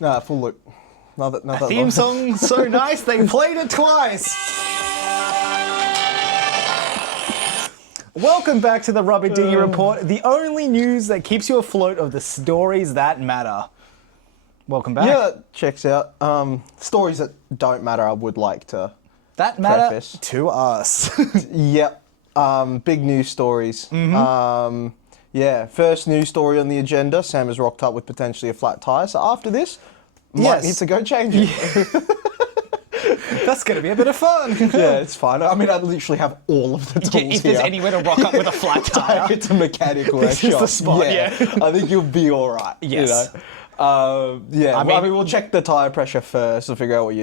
Nah, full loop. Not that Theme long. song, so nice, they played it twice. Welcome back to the Rubber Dinghy Report, the only news that keeps you afloat of the stories that matter. Welcome back. Yeah, that checks out. Stories that don't matter, I would like to That matter preface. to us. Yep. Big news stories. Yeah, first news story on the agenda. Sam has rocked up with potentially a flat tyre. So after this, might need to go change it. That's going to be a bit of fun. Yeah, it's fine. I mean, I literally have all of the tools If there's here. anywhere to rock up with a flat tyre. It's a mechanical This is shop. the spot, yeah. I think you'll be all right. Yes. You know? I mean, we'll check the tyre pressure first to figure out what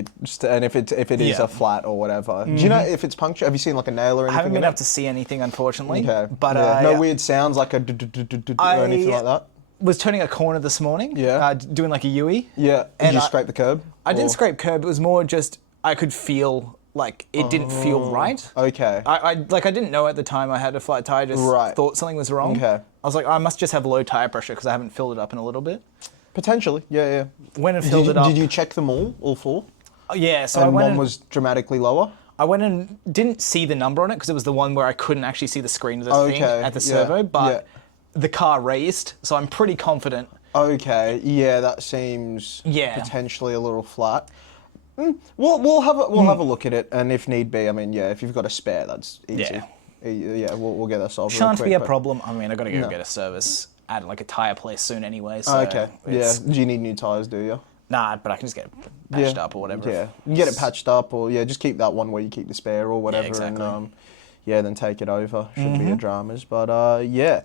and if it is a flat or whatever. Do you know if it's punctured? Have you seen like a nail or anything? I haven't been in able to see anything, unfortunately. Okay. But no weird sounds like a or anything like that? Was turning a corner this morning. Yeah. Doing like a U-E. Yeah. Did you scrape the curb? I didn't scrape curb. It was more just I could feel like it didn't feel right. Okay. I didn't know at the time I had a flat tire. I just thought something was wrong. Okay. I was like, I must just have low tire pressure because I haven't filled it up in a little bit. Potentially. Yeah. When I filled it up. Did you check them all four? Yeah. So And I went. one was dramatically lower. I went and didn't see the number on it because it was the one where I couldn't actually see the screen of the thing at the servo, but the car raised, so I'm pretty confident. Okay, yeah, that seems potentially a little flat. We'll have a look at it, and if need be, I mean, if you've got a spare, that's easy. Yeah, we'll get that solved. Shan't be a problem. I mean, I got to go get a service at like a tire place soon anyway. So okay, yeah. Do you need new tires? Do you? Nah, but I can just get it patched up or whatever. Yeah, you can get it patched up, or just keep that one where you keep the spare or whatever, exactly. and then take it over. Shouldn't be a dramas, but yeah.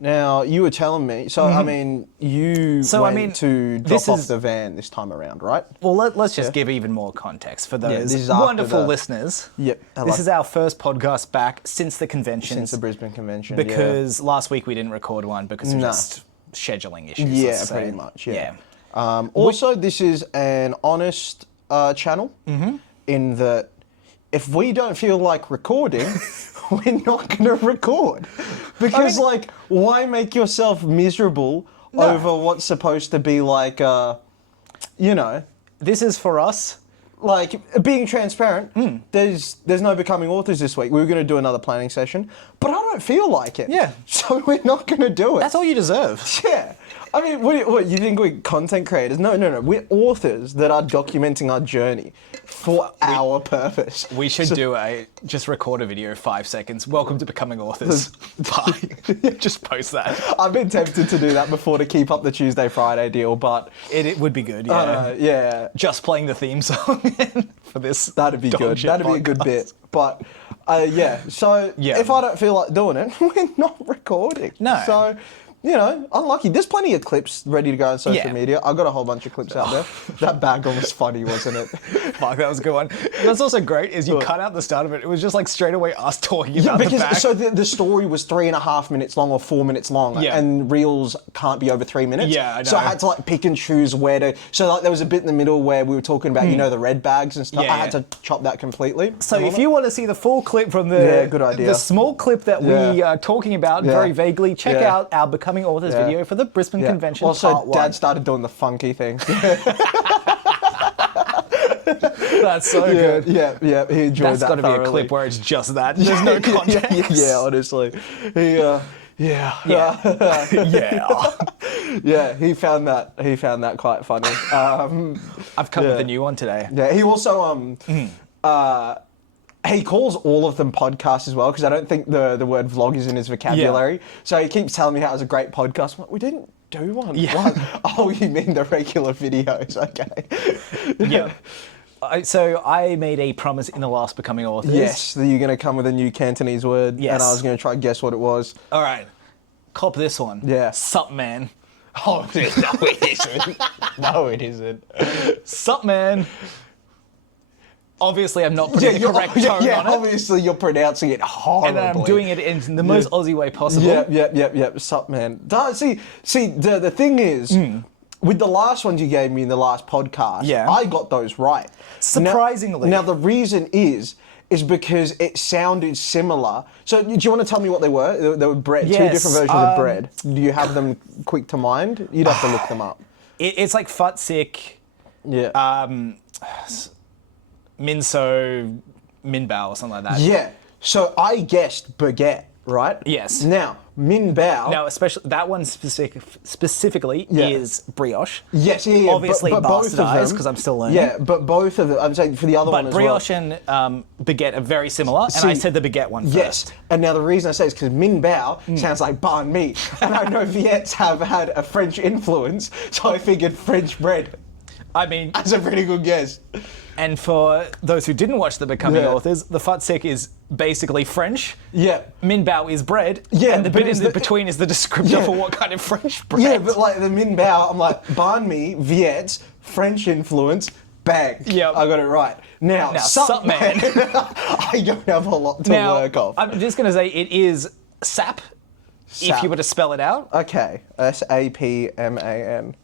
Now, you were telling me, so I mean, you went to drop off the van this time around, right? Well, let's just give even more context for those this is after wonderful listeners. Yep. This is our first podcast back since the convention. Since the Brisbane convention, because last week we didn't record one because of just scheduling issues. Yeah, pretty much, yeah. Also, this is an honest channel in that if we don't feel like recording, we're not going to record. Because, why make yourself miserable over what's supposed to be like, This is for us. Like, being transparent, there's no becoming authors this week. We were going to do another planning session, but I don't feel like it. Yeah. So we're not going to do it. That's all you deserve. Yeah. I mean, what you think we're content creators? No. We're authors that are documenting our journey for our purpose. We should just record a video 5 seconds. Welcome to becoming authors. Bye. Just post that. I've been tempted to do that before to keep up the Tuesday, Friday deal, but... It would be good, yeah. Yeah. Just playing the theme song for this. That'd be good. That'd be a good bit. But, so if I don't feel like doing it, we're not recording. No. So... unlucky. There's plenty of clips ready to go on social media. I got a whole bunch of clips out there. That bag one was funny, wasn't it? Fuck, that was a good one. What's also great is you cut out the start of it. It was just like straight away us talking about the bag. So the story was 3.5 minutes long or 4 minutes long, and reels can't be over 3 minutes. Yeah, I know. So I had to pick and choose where to. So there was a bit in the middle where we were talking about the red bags and stuff. I had to chop that completely. So if you want to see the full clip from the good idea. the small clip that we are talking about very vaguely, check out our Becoming Authors video for the Brisbane Convention. Also, part Dad 1. started doing the funky thing. That's so good. Yeah, he enjoyed That's that. got to be a clip where it's just that. There's no context. Yeah, honestly. Yeah, he found that quite funny. I've come with a new one today. Yeah, he also he calls all of them podcasts as well because I don't think the word vlog is in his vocabulary. Yeah. So he keeps telling me how it was a great podcast. I'm like, we didn't do one. Yeah. Oh, you mean the regular videos? Okay. Yeah. So I made a promise in the last Becoming Authors. Yes, that you're going to come with a new Cantonese word. Yes. And I was going to try and guess what it was. All right. Cop this one. Yeah. Sup, man. Oh, no, it isn't. No, it isn't. Sup, man. Obviously, I'm not putting the correct tone on it. Obviously, you're pronouncing it horribly. And I'm doing it in the most Aussie way possible. Yep. Sup, man. See, the thing is, with the last ones you gave me in the last podcast, I got those right. Surprisingly. Now the reason is because it sounded similar. So do you want to tell me what they were? They were bread, two different versions of bread. Do you have them quick to mind? You'd have to look them up. It's like Futsik, Minso, Minbao or something like that. Yeah. So I guessed baguette, right? Yes. Now, Minbao. Now, especially that one specifically is brioche. Yes, yeah. Obviously but both of them, bastardized because I'm still learning. Yeah, but both of them, I'm saying for the other one as well. But brioche and baguette are very similar, and I said the baguette one first. Yes, and now the reason I say is because Minbao sounds like banh mi, and I know Viettes have had a French influence, so I figured French bread. I mean, that's a pretty good guess. And for those who didn't watch The Becoming Authors, the Futsik is basically French. Yeah. Minbao is bread. Yeah. And the bit in between is the descriptor for what kind of French bread. Yeah, but like the Minbao, I'm like, banh mi, Viettes, French influence, bang. Yep. I got it right. Now sup man. I don't have a lot to work off. I'm just going to say it is sap, if you were to spell it out. Okay. SAPMAN.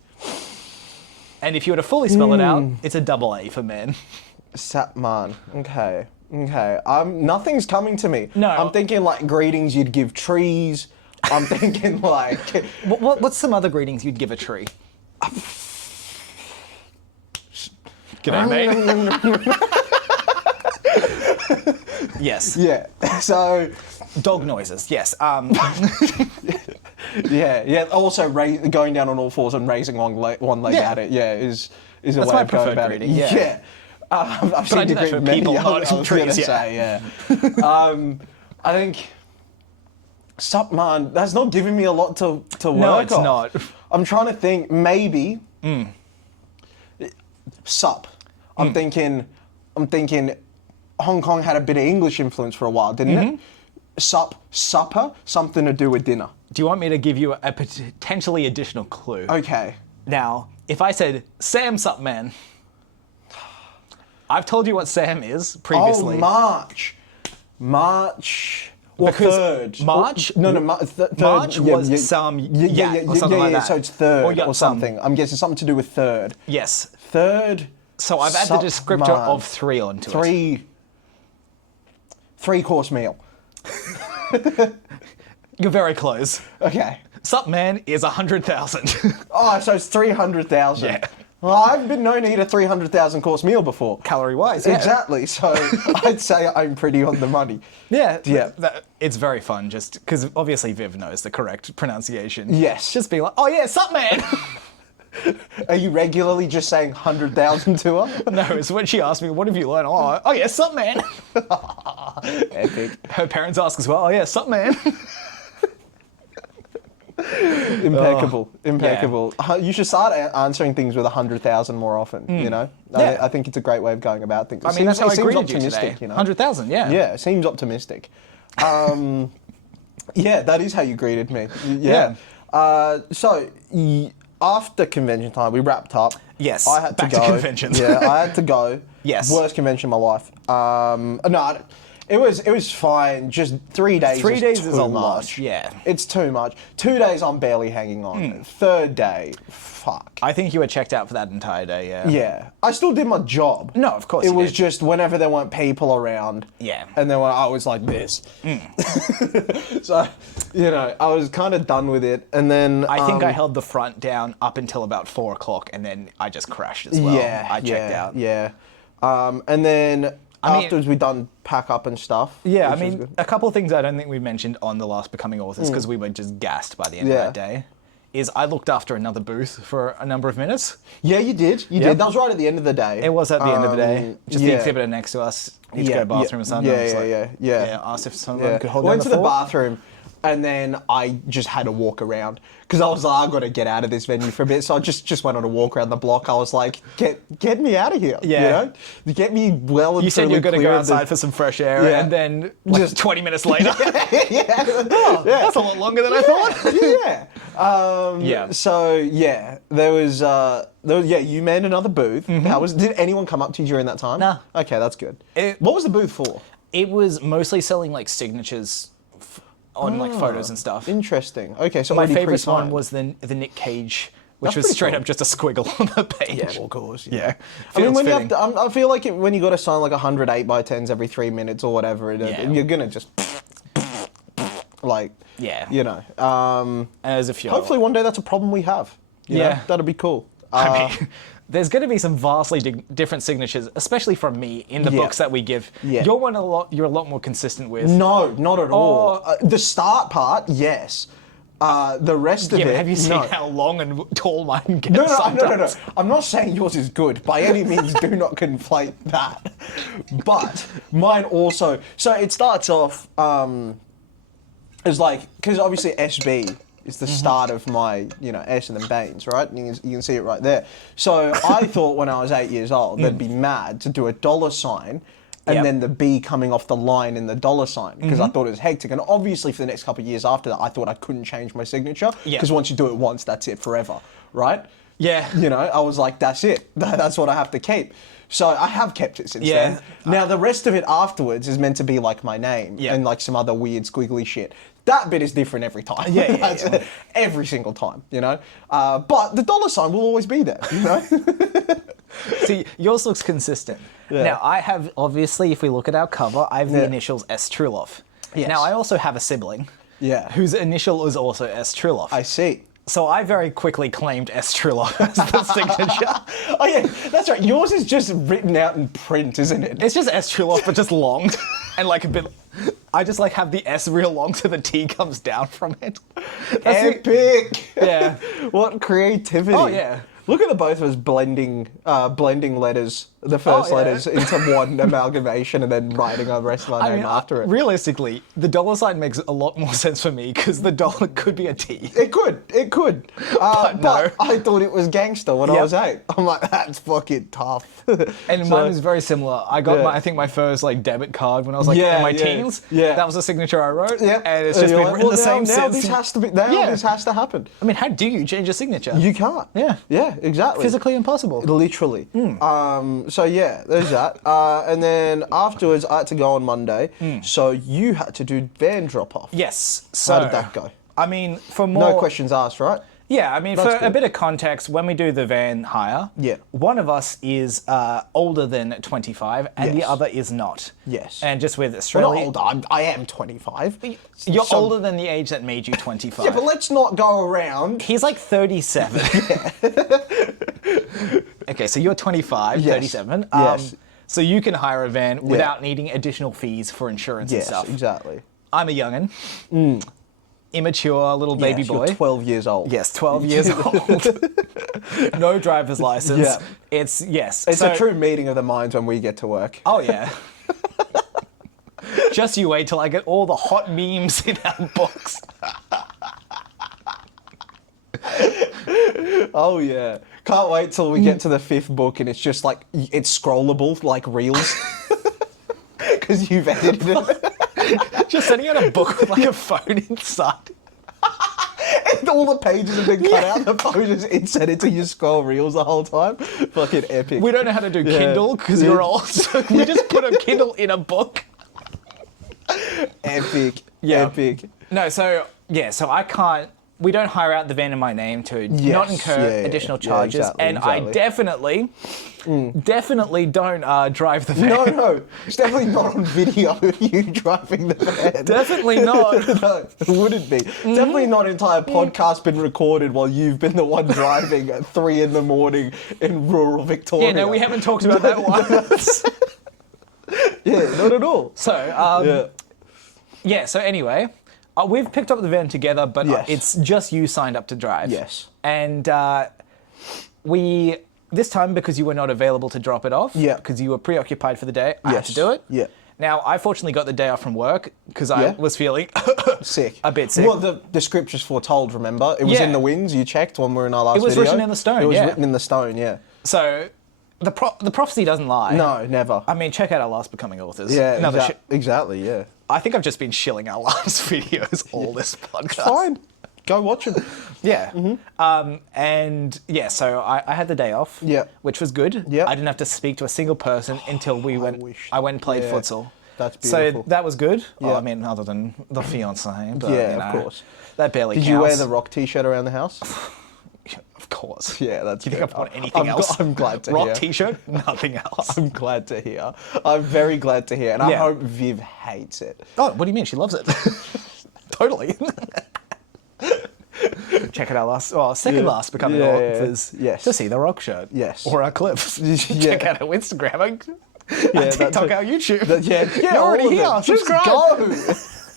And if you were to fully spell it out, it's a double A for man. Sapman. Okay. Nothing's coming to me. No. I'm thinking like greetings you'd give trees. I'm thinking like... What's some other greetings you'd give a tree? G'day, mate. Yes. Yeah. So... Dog noises, yes. Yeah. Also, going down on all fours and raising one leg at it, is a way of going about it. Yeah. I've seen I do that for people, not trees. I think Supman, that's not giving me a lot to work on. No, it's not. I'm trying to think. Maybe Sup. I'm thinking. Hong Kong had a bit of English influence for a while, didn't it? Supper, something to do with dinner. Do you want me to give you a potentially additional clue? Okay. Now, if I said, Sam Supman, I've told you what Sam is previously. Oh, March. Or because third. March? Third. March was some or something like that. So it's third or something. I'm guessing something to do with third. Yes. Third. So I've added the descriptor of 3 onto it. 3-course meal. You're very close. Okay. Sup man is 100,000. Oh, so it's 300,000. Yeah. Well, I've been known to eat a 300,000 course meal before. Calorie-wise, yeah. Exactly. So I'd say I'm pretty on the money. Yeah. It's very fun just because obviously Viv knows the correct pronunciation. Yes. Just be like, oh yeah, sup man. Are you regularly just saying 100,000 to her? No, it's when she asked me, what have you learned? Oh yeah, sup man. Epic. Her parents ask as well, oh yeah, sup man. Impeccable. Yeah. You should start answering things with 100,000 more often, you know? Yeah. I think it's a great way of going about things. I mean, that's how I greeted you optimistic, today. You know? 100,000, yeah. Yeah, it seems optimistic. Yeah, that is how you greeted me. Yeah. So, after convention time, we wrapped up. Yes, I had back to go. to conventions. Yeah, I had to go. Yes. Worst convention of my life. No, it was fine. Just 3 days. 3 days is is too a lot. much. Yeah. It's too much. 2 days I'm barely hanging on. Third day, fuck. I think you were checked out for that entire day, yeah. Yeah. I still did my job. No, of course It you was did. just whenever there weren't people around. Yeah. And then when I was like this. So, you know, I was kind of done with it. And then... I think I held the front down up until about 4 o'clock and then I just crashed as well. Yeah. I checked out. Yeah. And then... afterwards, we done pack up and stuff. Yeah, I mean, a couple of things I don't think we mentioned on the last Becoming Authors because we were just gassed by the end of that day. Is I looked after another booth for a number of minutes. Yeah, you did. You did. That was right at the end of the day. It was at the end of the day. Just the exhibitor next to us needs to go to the bathroom or something. Yeah. Asked if someone could hold down went the to the fort. bathroom, and then I just had to walk around because I was like, I got to get out of this venue for a bit. So I just went on a walk around the block. I was like, get me out of here. Yeah. You know, get me well and You said you were going to go clear of outside for some fresh air, and then just 20 minutes later, that's a lot longer than I thought. Yeah. So there was you manned another booth. Did anyone come up to you during that time? Nah. Okay, that's good. What was the booth for? It was mostly selling like signatures on like photos and stuff. Interesting. Okay, so my favourite one was the Nick Cage, which was straight up just a squiggle on the page. Yeah, well, of course. Yeah. I mean, when you have to, I feel like when you got to sign like 100 8x10s every 3 minutes or whatever, you're gonna just like you know. And there's a few. Hopefully one day that's a problem we have. You know? That'd be cool. I mean, there's going to be some vastly different signatures, especially from me in the books that we give. Yeah. You're a lot more consistent with. No, not at all. The start part, yes. The rest of it, but have you seen how long and tall mine gets? No. I'm not saying yours is good. By any means, do not conflate that. But mine also... So it starts off as like... Because obviously SB is the start of my, S and then Baines, right? And you can see it right there. So I thought when I was 8 years old, they'd be mad to do a $sign and then the B coming off the line in the $sign, because I thought it was hectic. And obviously for the next couple of years after that, I thought I couldn't change my signature, because once you do it once, that's it forever, right? Yeah. I was like, that's it. That's what I have to keep. So I have kept it since then. Now the rest of it afterwards is meant to be like my name and like some other weird squiggly shit. That bit is different every time. Every single time, But the $sign will always be there, See, yours looks consistent. Yeah. Now, I have, obviously, if we look at our cover, I have the initials S. Truloff. Yes. Now, I also have a sibling whose initial is also S. Truloff. I see. So I very quickly claimed S. Truloff as the signature. Oh, yeah, that's right. Yours is just written out in print, isn't it? It's just S. Truloff, but just long. And like a bit... I just like have the S real long so the T comes down from it. Epic! Yeah. What creativity. Oh, yeah. Look at the both of us blending letters, the first letters into one amalgamation and then writing the rest of our name after it. Realistically, the $sign makes a lot more sense for me because the dollar could be a T. It could. But I thought it was gangster when I was 8. I'm like, that's fucking tough. And mine was very similar. I got I think my first like debit card when I was like in my teens. Yeah. That was a signature I wrote. Yeah. And it's just been written the same since. This has to be. This has to happen. I mean, how do you change a signature? You can't. Yeah. Yeah. Exactly. Physically impossible. Literally. So yeah, there's that. And then afterwards, I had to go on Monday. So you had to do van drop off. Yes. So how did that go? I mean, for more... No questions asked, right? Yeah, I mean, for a bit of context, when we do the van hire, one of us is older than 25 and the other is not. Yes. And just with Australia... Well, not older, I am 25. You're older than the age that made you 25. Yeah, but let's not go around. He's like 37. Okay, so you're 25, 37. Yes. So you can hire a van without needing additional fees for insurance and stuff. Yes, exactly. I'm a young'un. Immature little baby boy. You're 12 years old. Yes, 12 years old. No driver's license. Yeah. It's a true meeting of the minds when we get to work. Oh, yeah. Just you wait till I get all the hot memes in our books. Oh, yeah. Can't wait till we get to the 5th book and it's just like, it's scrollable like reels. Because you've edited it. Just sending out a book with like a phone inside. And all the pages have been cut out, the phone is inserted to your scroll reels the whole time. Fucking epic. We don't know how to do Kindle because you're old, so we just put a Kindle in a book. Epic. Yeah. Epic. No, so I can't. We don't hire out the van in my name to not incur additional charges, and I definitely don't drive the van. No, it's definitely not on video. You driving the van? Definitely not. No, it wouldn't be. Definitely not. Entire podcast been recorded while you've been the one driving at 3 a.m. in rural Victoria. Yeah, no, we haven't talked about that once. Yeah, not at all. So, so anyway. We've picked up the van together, but it's just you signed up to drive. Yes. And this time, because you were not available to drop it off, because you were preoccupied for the day, I had to do it. Yeah. Now, I fortunately got the day off from work because I was feeling sick. A bit sick. Well, the scripture's foretold, remember? It was in the winds, you checked when we were in our last video. It was written in the stone, It was written in the stone, yeah. So... The prophecy doesn't lie. No, never. I mean, check out our last Becoming Authors. Yeah, exactly, yeah. I think I've just been shilling our last videos all this podcast. It's fine. Go watch them. Yeah. So I had the day off, which was good. Yeah. I didn't have to speak to a single person until I went and played futsal. That's beautiful. So that was good. Yeah. Well, I mean, other than the fiancé. But, of course. That barely counts. Did you wear the Rock t-shirt around the house? Of course. Yeah, that's good. You think I've got anything else? I'm glad to hear. Rock t-shirt? Nothing else. I'm glad to hear. I'm very glad to hear. And I hope Viv hates it. Oh, what do you mean? She loves it. Totally. check out our second last becoming authors to see the rock shirt. Yes. Or our clips. Check out our Instagram, our TikTok, our YouTube. You're already here. Subscribe. Go.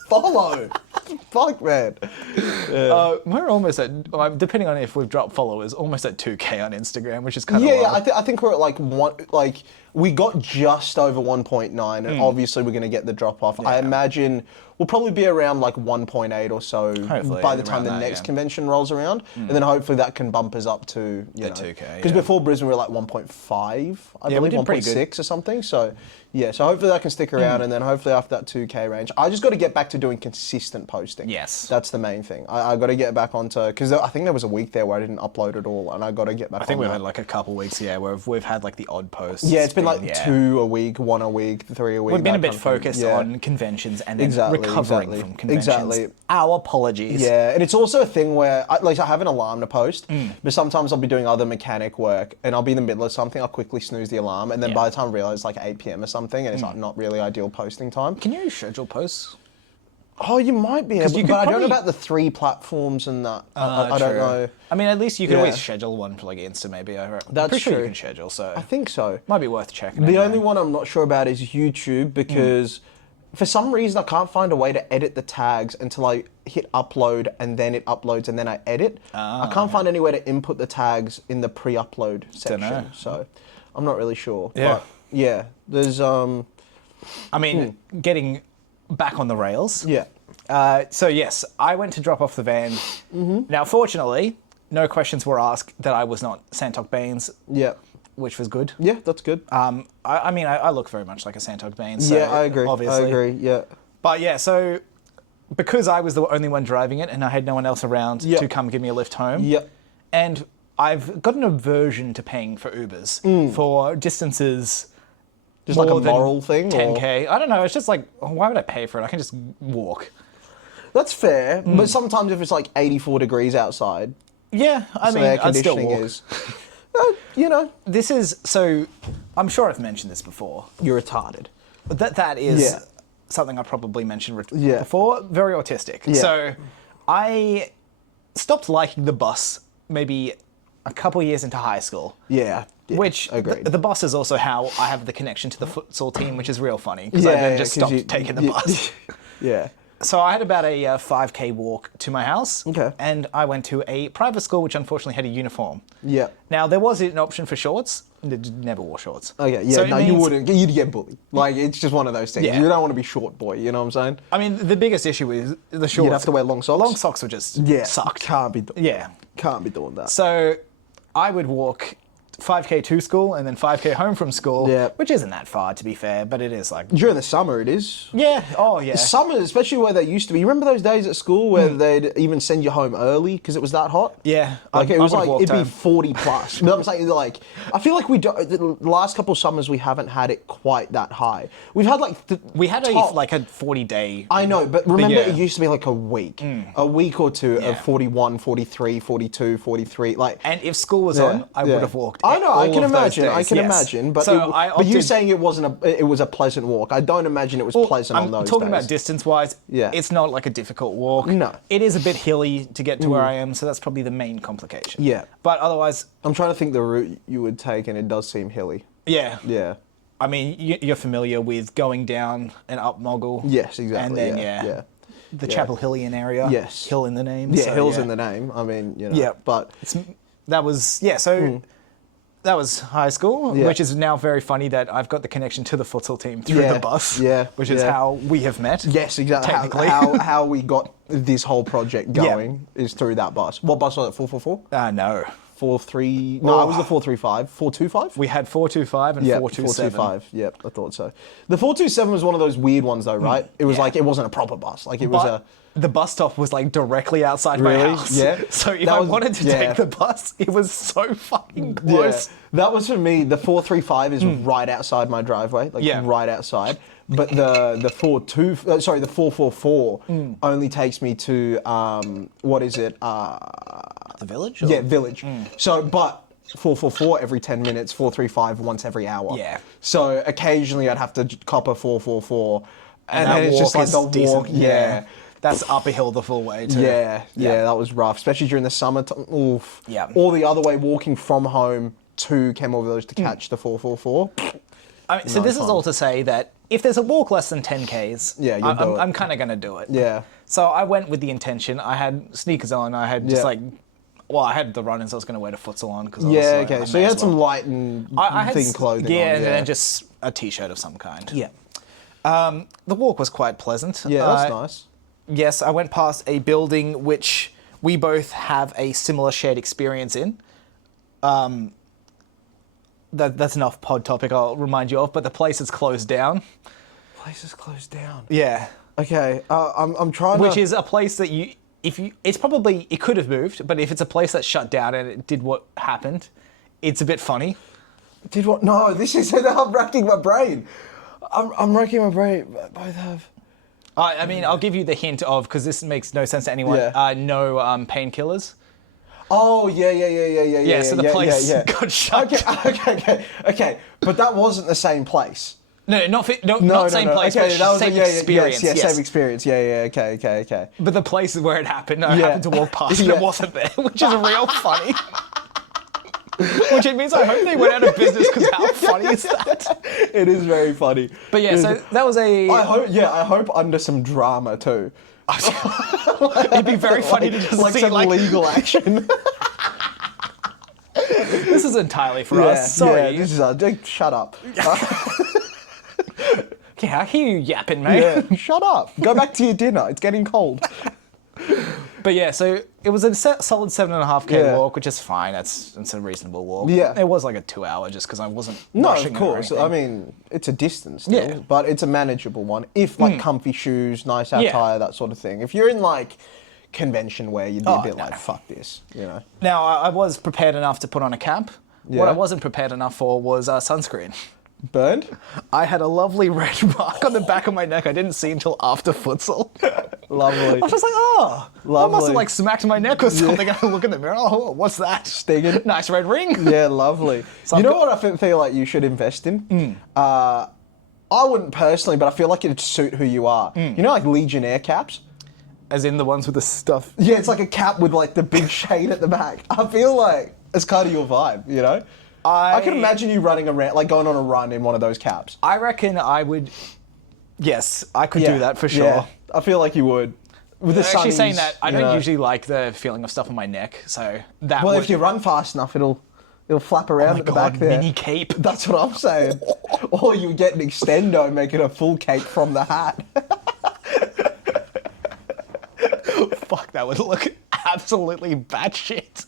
Follow. Fuck, man. We're almost at, depending on if we've dropped followers, almost at 2K on Instagram, which is kind of Yeah, I think we're at like we got just over 1.9, and obviously we're going to get the drop off. I imagine we'll probably be around like 1.8 or so hopefully, by the time the next convention rolls around, and then hopefully that can bump us up to you know 2K. Because before Brisbane we were like 1.5, I believe, 1.6 or something. So so hopefully that can stick around, and then hopefully after that 2K range, I just got to get back to doing consistent posting. Yes, that's the main thing. I got to get back onto, because I think there was a week there where I didn't upload at all, and I got to get back. I think we've had like a couple weeks, where we've had like the odd posts. Yeah, it's been like 2 a week, 1 a week, 3 a week. We've been a bit focused on conventions and then recovering from conventions. Exactly. Our apologies. Yeah, and it's also a thing where I have an alarm to post, but sometimes I'll be doing other mechanic work and I'll be in the middle of something, I'll quickly snooze the alarm, and then by the time I realise it's like 8 p.m. or something, and it's like not really ideal posting time. Can you schedule posts? Oh, you might be able to, but I don't know about the 3 platforms and that. I don't know. I mean, at least you can always schedule one for like Insta, maybe. I'm pretty sure you can schedule, so I think so. Might be worth checking. The only one I'm not sure about is YouTube, because for some reason I can't find a way to edit the tags until I hit upload, and then it uploads, and then I edit. I can't find any way to input the tags in the pre-upload section, so I'm not really sure. Yeah. But there's I mean, getting back on the rails. Yeah. So yes, I went to drop off the van. Now, fortunately, no questions were asked that I was not Santok Baines. Yeah. Which was good. Yeah, that's good. I mean, I look very much like a Santok Baines. So I agree. Obviously. I agree. Yeah. But yeah, so because I was the only one driving it and I had no one else around to come give me a lift home. Yep. And I've got an aversion to paying for Ubers for distances. Just like a moral thing? 10K. I don't know. It's just like, why would I pay for it? I can just walk. That's fair, but sometimes if it's like 84 degrees outside, I mean, air I'd still conditioning walk. is, you know, This is, so I'm sure I've mentioned this before. you're retarded. But that is something I probably mentioned Yeah. before. Very autistic. Yeah. So I stopped liking the bus maybe a couple years into high school. Yeah. Which agreed. The bus is also how I have the connection to the futsal team, which is real funny because I then just stopped taking the bus. Yeah. So I had about a 5K walk to my house. Okay. And I went to a private school which unfortunately had a uniform. Yeah. Now there was an option for shorts. Never wore shorts. Okay, yeah, So no, you wouldn't. You'd get bullied. Like, it's just one of those things. Yeah. You don't want to be short boy, you know what I'm saying? I mean, the biggest issue is the shorts. You'd have to wear long socks? Long socks were just sucked. Can't be doing Yeah. Can't be doing that. So I would walk 5K to school and then 5K home from school, which isn't that far to be fair, but it is like... During the summer it is. Yeah, oh yeah. Summer, especially where they used to be. You remember those days at school where they'd even send you home early because it was that hot? Yeah. Like it was like, it'd be home. 40 plus. But I'm saying, like, I feel like the last couple of summers we haven't had it quite that high. We've had like... We had a 40-day... I know, but remember it used to be like a week or two of 41, 43, 42, 43. Like, and if school was on, I would have walked. I know, I can imagine. I can imagine, but so but you saying it was a pleasant walk. I don't imagine it was pleasant on those days. I'm talking about distance-wise. Yeah. It's not like a difficult walk. No. It is a bit hilly to get to where I am, so that's probably the main complication. Yeah. But otherwise... I'm trying to think the route you would take, and it does seem hilly. Yeah. Yeah. I mean, you're familiar with going down and up Moggle. Yes, exactly. And then, the Chapel Hillian area. Yes. Hill in the name. Yeah, so, hill's in the name. I mean, you know. Yeah. But... That was... Yeah, so... That was high school, which is now very funny that I've got the connection to the futsal team through the bus, which is how we have met. Yes, exactly. Technically. How we got this whole project going is through that bus. What bus was it? 444? No. 43. No, it was the 435. 425? We had 425 and 427. 425. Yep, I thought so. The 427 was one of those weird ones, though, right? It was like it wasn't a proper bus. Like it was a. The bus stop was like directly outside my house. Yeah. So if I wanted to take the bus, it was so fucking close. Yeah. That was for me. The 435 is right outside my driveway, like right outside. But the 444 only takes me to what is it? The village? Yeah, village. So, but 444 every 10 minutes, 435 once every hour. Yeah. So occasionally I'd have to cop a 444. And that then it's just walk like the is walk. decent, yeah. That's up a hill the full way too. Yeah, that was rough, especially during the summer. Oof. Yeah. Or the other way, walking from home to Kenmore Village to catch the 444. I mean, so this is all to say that if there's a walk less than 10Ks, I'm kind of going to do it. Yeah. So I went with the intention. I had sneakers on. I had just I had the runners I was going to wear to futsal on. Cause okay. So you had some light and thin clothing on. Yeah, and then just a t-shirt of some kind. Yeah. The walk was quite pleasant. Yeah, that's nice. Yes, I went past a building which we both have a similar shared experience in. That's enough pod topic I'll remind you of, but the place is closed down. Place is closed down. Yeah. Okay, I'm trying Which is a place that it could have moved, but if it's a place that's shut down and it did what happened, it's a bit funny. Did what? No, this is, I'm racking my brain. I'm racking my brain. Both have. I mean, I'll give you the hint of, because this makes no sense to anyone, no painkillers. Oh, yeah. So the place got shut down. Okay. But that wasn't the same place. No, not same place, okay, but that was same experience. Yes, same experience. Yeah, okay. But the place where it happened, I happened to walk past and it wasn't there, which is real funny. Which it means I hope they went out of business, because how funny is that? It is very funny. But yeah, so that was I hope under some drama too. It'd be very funny to just see some legal action. This is entirely for us. Sorry. Yeah, this is shut up. Yeah, I hear you yapping, mate. Yeah, shut up. Go back to your dinner. It's getting cold. But yeah, so it was a solid 7.5K walk, which is fine. It's a reasonable walk. Yeah. It was like a 2 hour just because I wasn't No, rushing of course. or anything. I mean, it's a distance still, but it's a manageable one. If comfy shoes, nice attire, that sort of thing. If you're in like convention wear, you'd be a bit like, fuck this, you know. Now, I was prepared enough to put on a cap. Yeah. What I wasn't prepared enough for was sunscreen. Burned? I had a lovely red mark on the back of my neck I didn't see until after futsal. Lovely. I was just like, I must Lovely. have like smacked my neck or something. I look in the mirror, what's that? Stinging. Nice red ring. Yeah, lovely. So you know what I feel like you should invest in? I wouldn't personally, but I feel like it'd suit who you are. You know, like Legionnaire caps? As in the ones with the stuff. Yeah, it's like a cap with like the big shade at the back. I feel like it's kind of your vibe, you know? I can imagine you running around, like going on a run in one of those caps. I reckon I would. Yes, I could do that for sure. Yeah, I feel like you would. With the Actually, sunnies, saying that, I you don't know. usually like the feeling of stuff on my neck, so that. Well, would, if you run fast enough, it'll flap around at the back there. Mini cape. That's what I'm saying. Or you get an extendo, make it a full cape from the hat. Fuck, that would look absolutely batshit.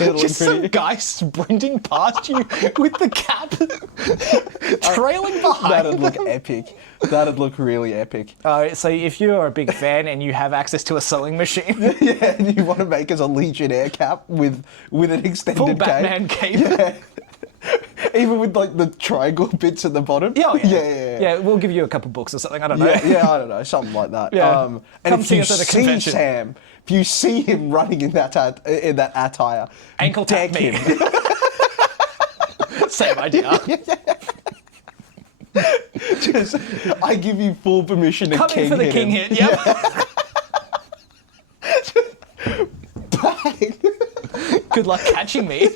It'll Just look some pretty- guy sprinting past you with the cap trailing behind. That'd look epic. That'd look really epic. So if you're a big fan and you have access to a sewing machine, Yeah, and you want to make us a Legionnaire cap with an extended full cape. Batman cape. Yeah. Even with like the triangle bits at the bottom. Yeah, we'll give you a couple books or something. I don't know. Yeah, I don't know, something like that. Yeah. And Come if see you us at a see convention. Sam, if you see him running in that attire, Ankle tap deck me. him. Same idea. Just, I give you full permission to Come king in for the hit king him. hit. Yep. Bang. Good luck catching me.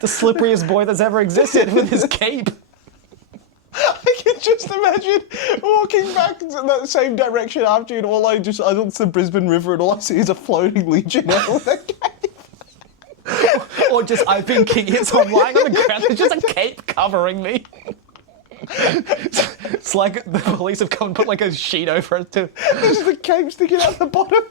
The slipperiest boy that's ever existed with his cape. I can just imagine walking back in that same direction after you, and all I look to the Brisbane River, and all I see is a floating Legionnaire with a cape. Or just I've been king hit, so I'm lying on the ground. There's just a cape covering me. It's like the police have come and put like a sheet over it too. There's just a cape sticking out the bottom.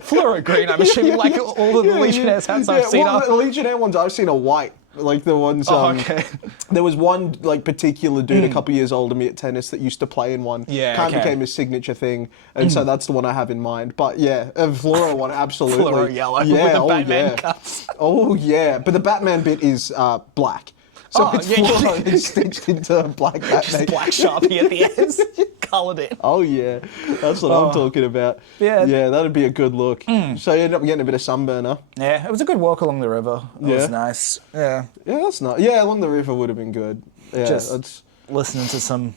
Fluoro green, I'm assuming, like all of the Legionnaires hats I've seen well, are. the Legionnaire ones I've seen are white. Like the ones. Okay. There was one like particular dude a couple years older than me at tennis that used to play in one. Yeah, Kind of okay. became his signature thing, and so that's the one I have in mind. But yeah, a fluoro one, absolutely. Fluoro yellow Yeah, with the oh, Batman yeah. cuts. Oh yeah, but the Batman bit is black. So Oh, it's yeah, fluoro and stitched into a black Batman. Just black Sharpie at the ends, coloured in. Oh yeah, that's what I'm talking about. Yeah. That'd be a good look. So you end up getting a bit of sunburn, huh? Yeah, it was a good walk along the river. It Yeah. was nice. Yeah. Yeah, that's not. Yeah, along the river would have been good. Yeah, just listening to some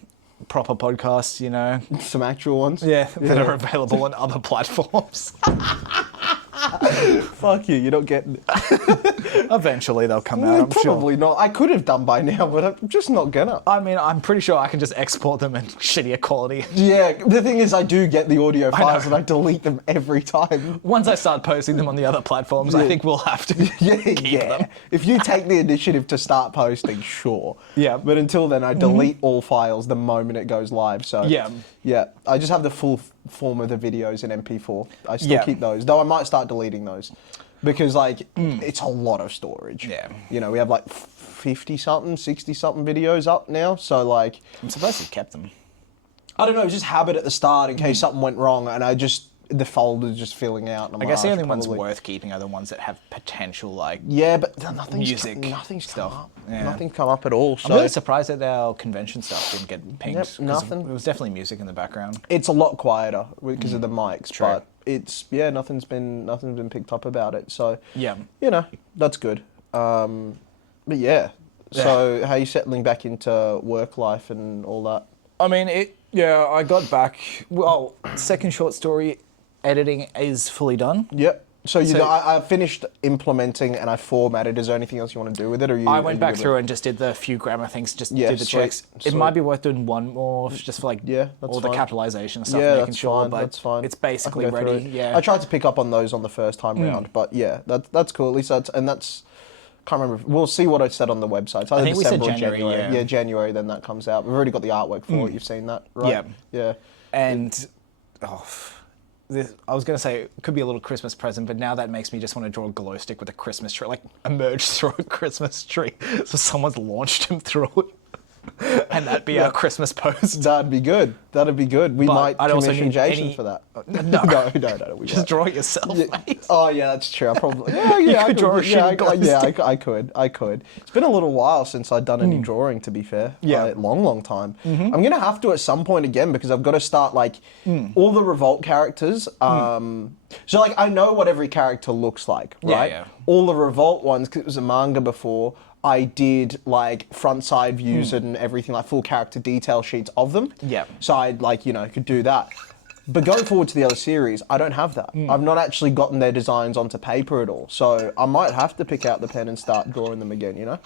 proper podcasts, you know. some actual ones. Yeah, that are available on other platforms. Fuck you, you're not getting it. Eventually they'll come out, I'm Probably sure. not. I could have done by now, but I'm just not gonna. I mean, I'm pretty sure I can just export them in shittier quality. Yeah, the thing is I do get the audio files and I delete them every time. Once I start posting them on the other platforms, I think we'll have to keep them. If you take the initiative to start posting, sure. Yeah. But until then, I delete all files the moment it goes live. So yeah, I just have the full form of the videos in MP4. I still keep those, though I might start deleting those because like it's a lot of storage. Yeah. You know, we have like 50-something, 60-something videos up now. So like, I'm surprised you kept them. I don't know, it was just habit at the start in case something went wrong, and the folder's just filling out. And I guess the only ones worth keeping are the ones that have potential, like but nothing's come up. Yeah. Nothing's come up at all. So I'm really surprised that our convention stuff didn't get pinged. Yep, 'cause nothing. It was definitely music in the background. it's a lot quieter because of the mics, True. but it's nothing's been picked up about it. So Yeah. you know, that's good. But yeah. So how are you settling back into work life and all that? I mean, I got back. Well, second short story editing is fully done. Yep. So I finished implementing and I formatted. Is there anything else you want to do with it, or I went back through and just did the few grammar things, just did the checks. It might be worth doing one more, just for like all the capitalization stuff, making that's sure. fine, But that's fine. it's basically I can go through ready. it. Yeah. I tried to pick up on those on the first time round, but yeah, that's cool. At least that's. Can't remember. We'll see what I said on the website. It's either I think we said December or January, Yeah, January. Then that comes out. We've already got the artwork for it. You've seen that, right? Yeah. And I was going to say it could be a little Christmas present, but now that makes me just want to draw a glow stick with a Christmas tree, like emerge through a Christmas tree. So someone's launched him through it. And that'd be our Christmas post. That'd be good. We might commission Jason for that. No. We Just won't. draw it yourself, mate. Oh yeah, that's true. I probably. Yeah, I could draw a shitty glow stick. I could. It's been a little while since I'd done any drawing. To be fair, long time. I'm gonna have to at some point again because I've got to start like all the Revolt characters. So like I know what every character looks like, right? Yeah. All the Revolt ones, because it was a manga before. I did like front side views and everything, like full character detail sheets of them. Yeah. So I'd like, could do that. But going forward to the other series, I don't have that. I've not actually gotten their designs onto paper at all. So I might have to pick out the pen and start drawing them again,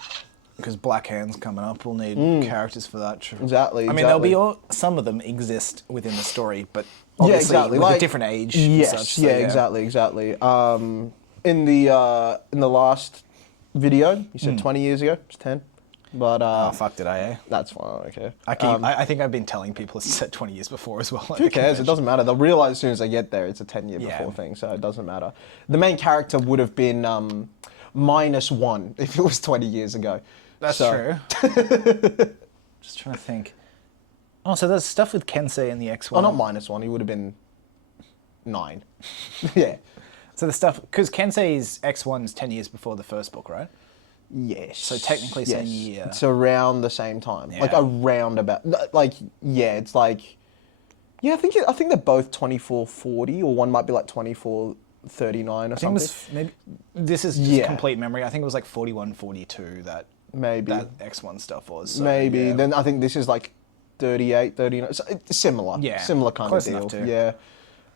Because Black Hand's coming up, we'll need characters for that. Exactly. I mean, there'll be some of them exist within the story, but obviously with a different age. Yes, and such, so, exactly. In the last video, you said 20 years ago. It's 10. But oh fuck, did I? That's fine. Okay. I think I've been telling people it's set 20 years before as well. Who cares? It doesn't matter. They'll realize as soon as they get there, it's a 10-year before thing, so it doesn't matter. The main character would have been -1 if it was 20 years ago. That's true. Just trying to think. Oh, so there's stuff with Kensei in the X1. Oh, not -1. He would have been 9. Yeah. So the stuff, because Kensei's X1's 10 years before the first book, right? Yes. So technically same year. It's around the same time. Yeah. Like around about, like, it's like, I think they're both 2440, or one might be like 2439 or something. Maybe this is just complete memory. I think it was like 4142 that X1 stuff was. So, maybe. Then I think this is like 38, 39. So it's similar. Yeah. Similar kind Close of deal. enough too. Yeah.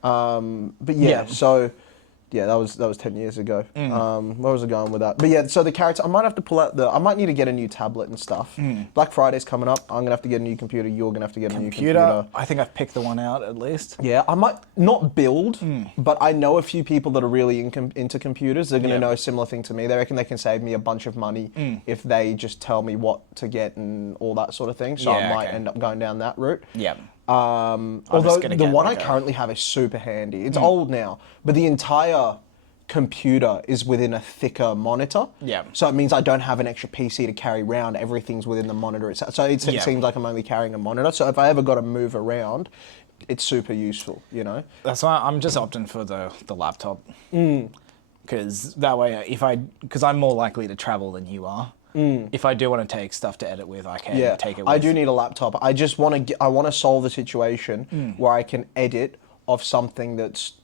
But so yeah, that was 10 years ago. Where was I going with that? But yeah, so the character, I might have to pull out I might need to get a new tablet and stuff. Black Friday's coming up. I'm going to have to get a new computer. You're going to have to get a new computer. I think I've picked the one out at least. Yeah, I might not build, but I know a few people that are really into computers. They're going to know a similar thing to me. They reckon they can save me a bunch of money if they just tell me what to get and all that sort of thing. So I might end up going down that route. Yeah. Although the one I currently have is super handy. It's old now, but the entire computer is within a thicker monitor. Yeah. So it means I don't have an extra PC to carry around. Everything's within the monitor itself. So it seems like I'm only carrying a monitor. So if I ever got to move around, it's super useful, That's why I'm just opting for the laptop. Because that way, because I'm more likely to travel than you are. If I do want to take stuff to edit with, I can take it with. I do need a laptop. I just want to solve the situation where I can edit off something that's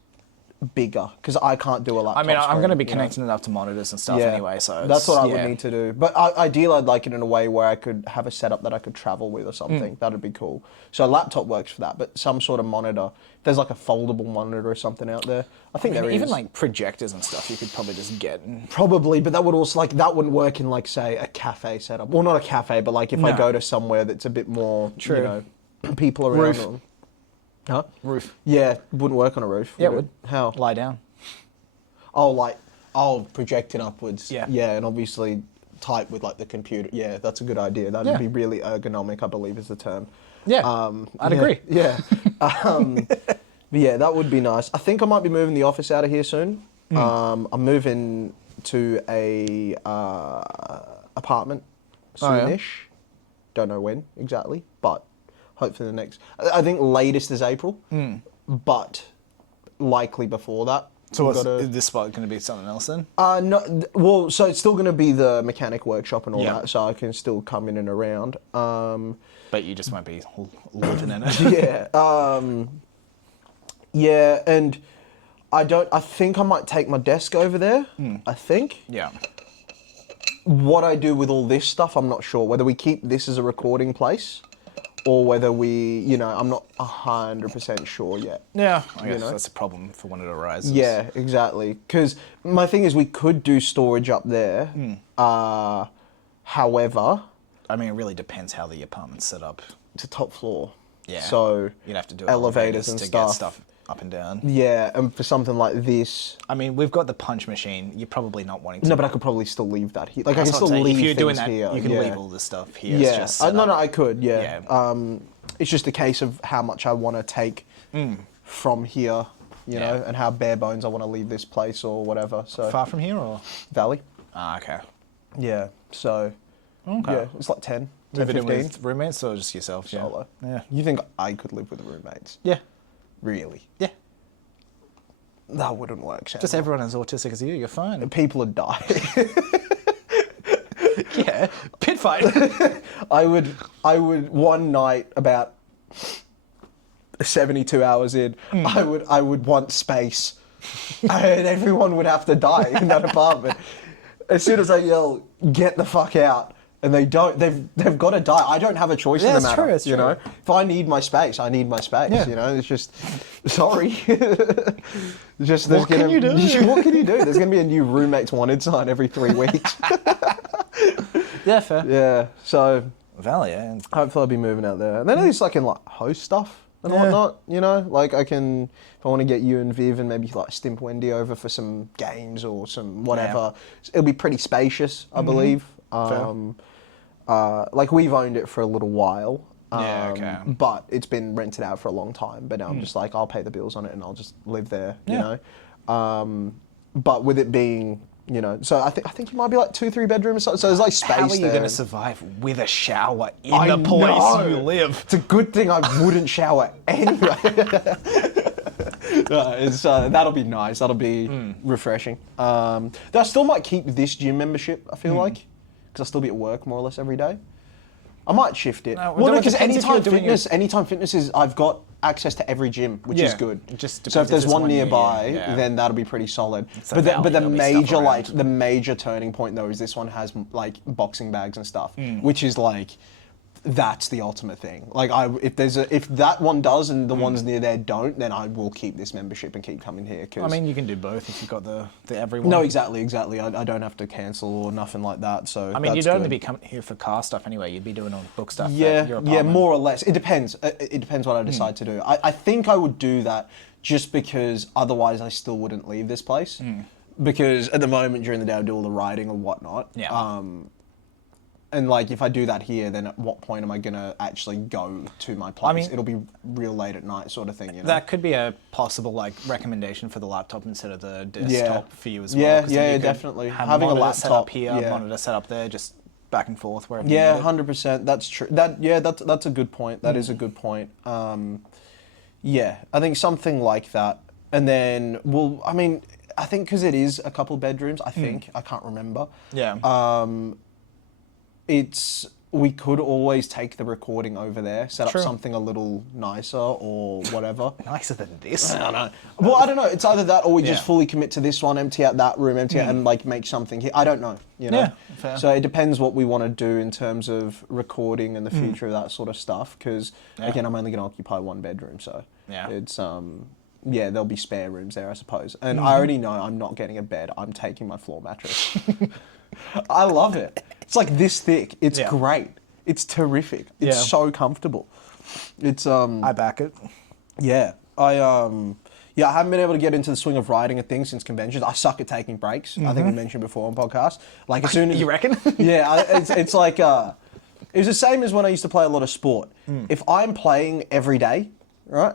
bigger because I can't do a laptop. I mean, I'm going to be screen, connecting it up to monitors and stuff anyway, so that's what I would need to do. But ideally, I'd like it in a way where I could have a setup that I could travel with or something. That'd be cool. So a laptop works for that, but some sort of monitor. If there's like a foldable monitor or something out there, I think there is. Even like projectors and stuff, you could probably just get. Probably, but that would also that wouldn't work in like say a cafe setup. Well, not a cafe, but like if I go to somewhere that's a bit more, people around. Roof. Huh? Roof. Yeah, wouldn't work on a roof. Yeah, it would. How? Lie down. Project it upwards. Yeah. Yeah, and obviously type with like the computer. Yeah, that's a good idea. That'd be really ergonomic, I believe is the term. Yeah, I'd agree. Yeah. But yeah, that would be nice. I think I might be moving the office out of here soon. I'm moving to a apartment soonish. Don't know when exactly, but hopefully the next. I think latest is April, but likely before that. So is this spot going to be something else then? No. Well, so it's still going to be the mechanic workshop and all that, so I can still come in and around. But you just won't be living in it. Yeah, and I think I might take my desk over there. I think. Yeah. What I do with all this stuff, I'm not sure. Whether we keep this as a recording place, or whether we, I'm not 100% sure yet. Yeah, I guess that's a problem for when it arises. Yeah, exactly. Because my thing is, we could do storage up there. However, I mean, it really depends how the apartment's set up. It's a top floor. Yeah. So you'd have to do elevators and to stuff. get stuff up and down. Yeah, and for something like this. I mean, we've got the punch machine. You're probably not wanting to. No, but I could probably still leave that here. Like I That's can what I'm still saying. leave If you're doing things that, here. you can leave all this stuff here. Yeah. It's just set up. I could. Yeah. It's just a case of how much I want to take from here, you know, and how bare bones I want to leave this place or whatever. So Far from here or? Valley. Ah, okay. Yeah. So yeah, it's like 10, Live it in 15. with roommates or just yourself? Solo. Yeah. You think I could live with roommates? Yeah. Really? Yeah. That wouldn't work, Shannon. Just everyone as autistic as you. You're fine. People would die. Yeah. Pit fight. I would one night about 72 hours in, I would want space. And everyone would have to die in that apartment. As soon as I yell, get the fuck out, and they don't, they've got to die. I don't have a choice in the matter. True, it's you know? If I need my space, I need my space. Yeah. You know, it's just, sorry. Just What can you do? What can you do? There's going to be a new roommates wanted sign every 3 weeks. Yeah, fair. Yeah, so Valley, yeah. hopefully I'll be moving out there. And then at least I can like host stuff and whatnot, you know? Like I can, if I want to get you and Viv and maybe like Stimp Wendy over for some games or some whatever, it'll be pretty spacious, I believe. Like we've owned it for a little while. But it's been rented out for a long time. But now I'm just like, I'll pay the bills on it and I'll just live there, you know? But with it being, you know, so I think it might be like 2-3 bedrooms. So there's like space. How are you there. going to survive with a shower in the place you live? It's a good thing I wouldn't shower anyway. That'll be nice. That'll be refreshing. I still might keep this gym membership, I feel like, because I'll still be at work more or less every day. I might shift it. No, well, it because depends if you're doing anytime fitness is, I've got access to every gym, which is good. It just So if depends there's if one there's nearby, near, then that'll be pretty solid. a But the valley, there'll be stuff around. the major turning point though is this one has like boxing bags and stuff, which is like, that's the ultimate thing. Like if that one does and the ones near there don't, then I will keep this membership and keep coming here. I mean, you can do both if you've got the everyone. No, exactly. I don't have to cancel or nothing like that. So I mean, that's you'd only good. be coming here for car stuff anyway. You'd be doing all book stuff. Yeah, at your apartment. more or less. It depends. It depends what I decide to do. I think I would do that just because otherwise I still wouldn't leave this place. Because at the moment during the day I do all the writing or whatnot. Yeah. And like if I do that here, then at what point am I gonna actually go to my place? I mean, it'll be real late at night, sort of thing. You know? That could be a possible like recommendation for the laptop instead of the desktop for you as well. Yeah, definitely. Having a laptop set up here, yeah. monitor set up there, just back and forth wherever. Yeah, you need it. 100%. That's true. That's a good point. That is a good point. Yeah, I think something like that, and then I think because it is a couple bedrooms. I think I can't remember. Yeah. we could always take the recording over there, set True. up something a little nicer or whatever. Nicer than this. I don't know. Well, I don't know. It's either that or we just fully commit to this one, empty out that room, empty out and like make something here. I don't know. You know. Yeah, fair. So it depends what we want to do in terms of recording and the future of that sort of stuff. Because again, I'm only going to occupy one bedroom, so it's there'll be spare rooms there, I suppose. And I already know I'm not getting a bed. I'm taking my floor mattress. I love it. It's like this thick. It's great. It's terrific. It's so comfortable. It's I back it. Yeah. I haven't been able to get into the swing of writing and things since conventions. I suck at taking breaks. I think we mentioned before on podcast. Like as soon as you reckon? Yeah, it's like it was the same as when I used to play a lot of sport. If I'm playing every day, right?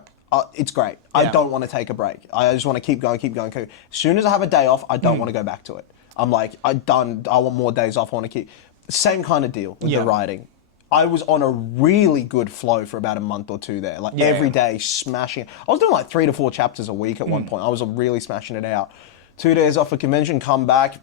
It's great. I don't want to take a break. I just want to keep going. As soon as I have a day off, I don't want to go back to it. I'm like, I want more days off. I want to keep... Same kind of deal with the writing. I was on a really good flow for about a month or two there. Like every day smashing. I was doing like 3 to 4 chapters a week at one point. I was really smashing it out. 2 days off a convention, come back...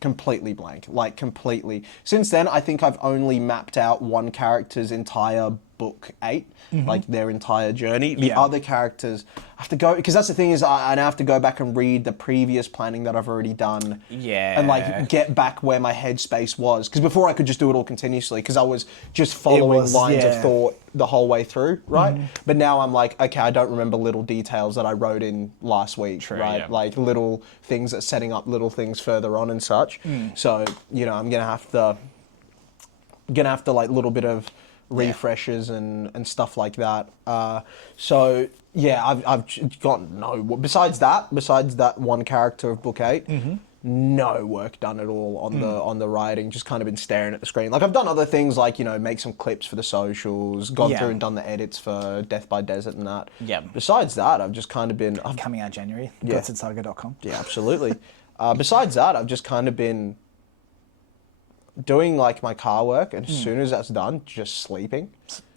completely blank. Like completely. Since then, I think I've only mapped out one character's entire book 8, like their entire journey. The other characters, I have to go, because that's the thing is I have to go back and read the previous planning that I've already done. Yeah. And like get back where my headspace was. Because before I could just do it all continuously because I was just following lines of thought the whole way through, right? But now I'm like, okay, I don't remember little details that I wrote in last week, right? Yeah. Like little things that setting up little things further on and such. So, you know, I'm going to have to like little bit of refreshes and stuff like that. So yeah, I've got besides that one character of book 8, no work done at all on the writing. Just kind of been staring at the screen. Like I've done other things like, you know, make some clips for the socials, gone through and done the edits for Death by Desert and that. Yeah. Besides that, I've just kind of been coming out January. GodsandSaga.com. Yeah, absolutely. Besides that, I've just kind of been doing like my car work, and as soon as that's done, just sleeping.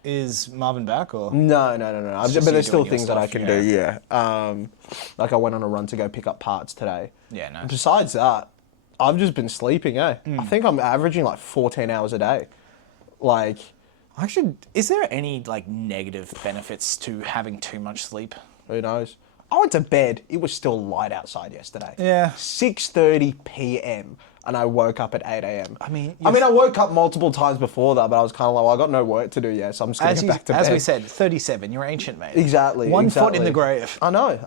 Is Marvin back or? No. But there's still things that I can do. Yeah. Like I went on a run to go pick up parts today. Yeah, nice. Besides that, I've just been sleeping. I think I'm averaging like 14 hours a day. Like, actually, is there any like negative benefits to having too much sleep? Who knows? I went to bed. It was still light outside yesterday. Yeah. 6:30 p.m. and I woke up at 8 a.m. I mean, I woke up multiple times before that, but I was kind of like, well, I got no work to do yet, so I'm just going to get back to bed. As we said, 37, you're ancient, mate. Exactly. One foot in the grave. I know.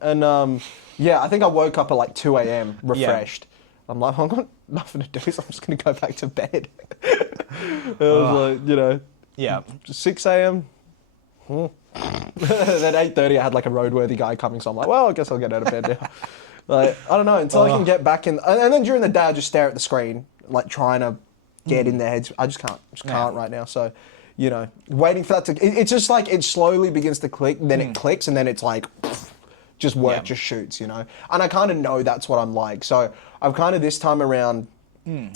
And I think I woke up at like 2 a.m. refreshed. I'm like, I've got nothing to do, so I'm just going to go back to bed. It was like, you know, 6 a.m. Then 8:30, I had like a roadworthy guy coming, so I'm like, well, I guess I'll get out of bed now. Like, I don't know, until I can get back in. And then during the day, I just stare at the screen, like trying to get in their heads. I just can't right now. So, you know, waiting for that to, it's just like, it slowly begins to click, then it clicks, and then it's like, just work just shoots, you know? And I kind of know that's what I'm like. So I've kind of this time around,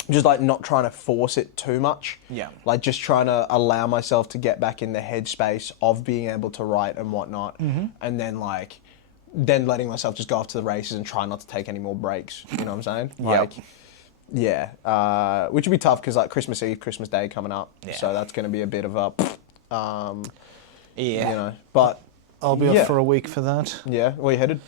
just like not trying to force it too much. Yeah. Like just trying to allow myself to get back in the headspace of being able to write and whatnot. And then letting myself just go off to the races and try not to take any more breaks. You know what I'm saying? Like, which would be tough because like Christmas Eve, Christmas Day coming up. Yeah. So that's going to be a bit of a, you know, but I'll be off for a week for that. Yeah. Where you headed?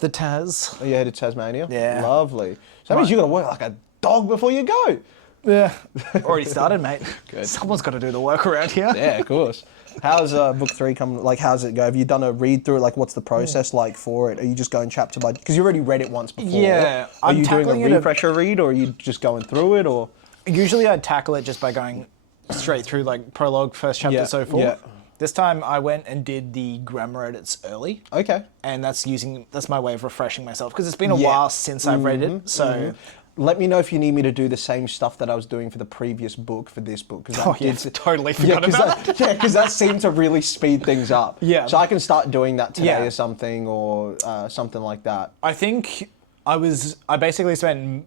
The Taz. Are you headed to Tasmania? Yeah. Lovely. So that means you got to work like a dog before you go. Yeah. Already started, mate. Good. Someone's got to do the work around here. Yeah, of course. How's book 3 come? Like, how's it go? Have you done a read through it? Like, what's the process like for it? Are you just going chapter by? Because you already read it once before. Yeah. Are you doing a refresher read, or are you just going through it, or? Usually, I tackle it just by going straight through, like prologue, first chapter, so forth. Yeah. This time, I went and did the grammar edits early. Okay. And that's my way of refreshing myself because it's been a while since I've read it. So. Let me know if you need me to do the same stuff that I was doing for the previous book for this book. Totally forgot about that. Yeah, because that seemed to really speed things up. Yeah. So I can start doing that today or something, or something like that. I think I basically spent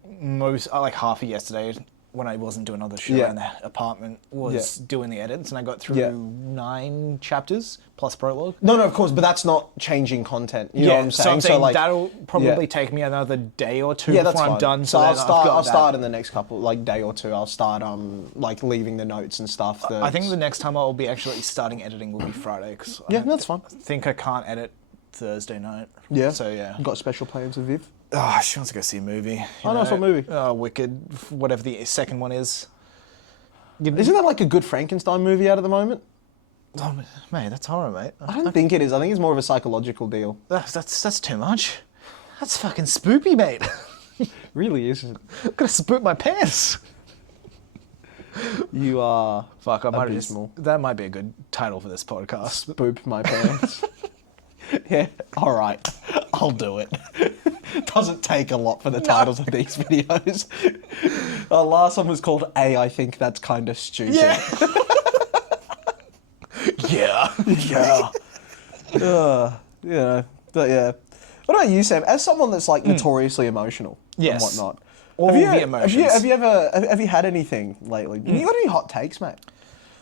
half of yesterday when I wasn't doing other shit around the apartment, was doing the edits, and I got through 9 chapters plus prologue. No, of course, but that's not changing content. You know what I'm saying? So I'm saying that'll probably take me another day or two before I'm done. So I'll start in the next day or two. I'll start leaving the notes and stuff. I think the next time I'll be actually starting editing will be Friday. Cause that's fine. I think I can't edit Thursday night. Yeah. So yeah. Got special plans with Viv? Oh, she wants to go see a movie. Nice, what movie? Wicked, whatever the second one is. Isn't that like a good Frankenstein movie out at the moment? Oh, mate, that's horror, mate. I don't think it is. I think it's more of a psychological deal. That's too much. That's fucking spoopy, mate. Really isn't. I'm gonna spoop my pants. You are Fuck, I might abysmal. That might be a good title for this podcast. Spoop my pants. Yeah, all right. I'll do it. Doesn't take a lot for the titles of these videos. Our last one was called I think that's kind of stupid. Yeah. Yeah. But yeah. What about you, Sam? As someone that's like notoriously emotional and whatnot, All the emotions. Have you had anything lately? Have you got any hot takes, mate?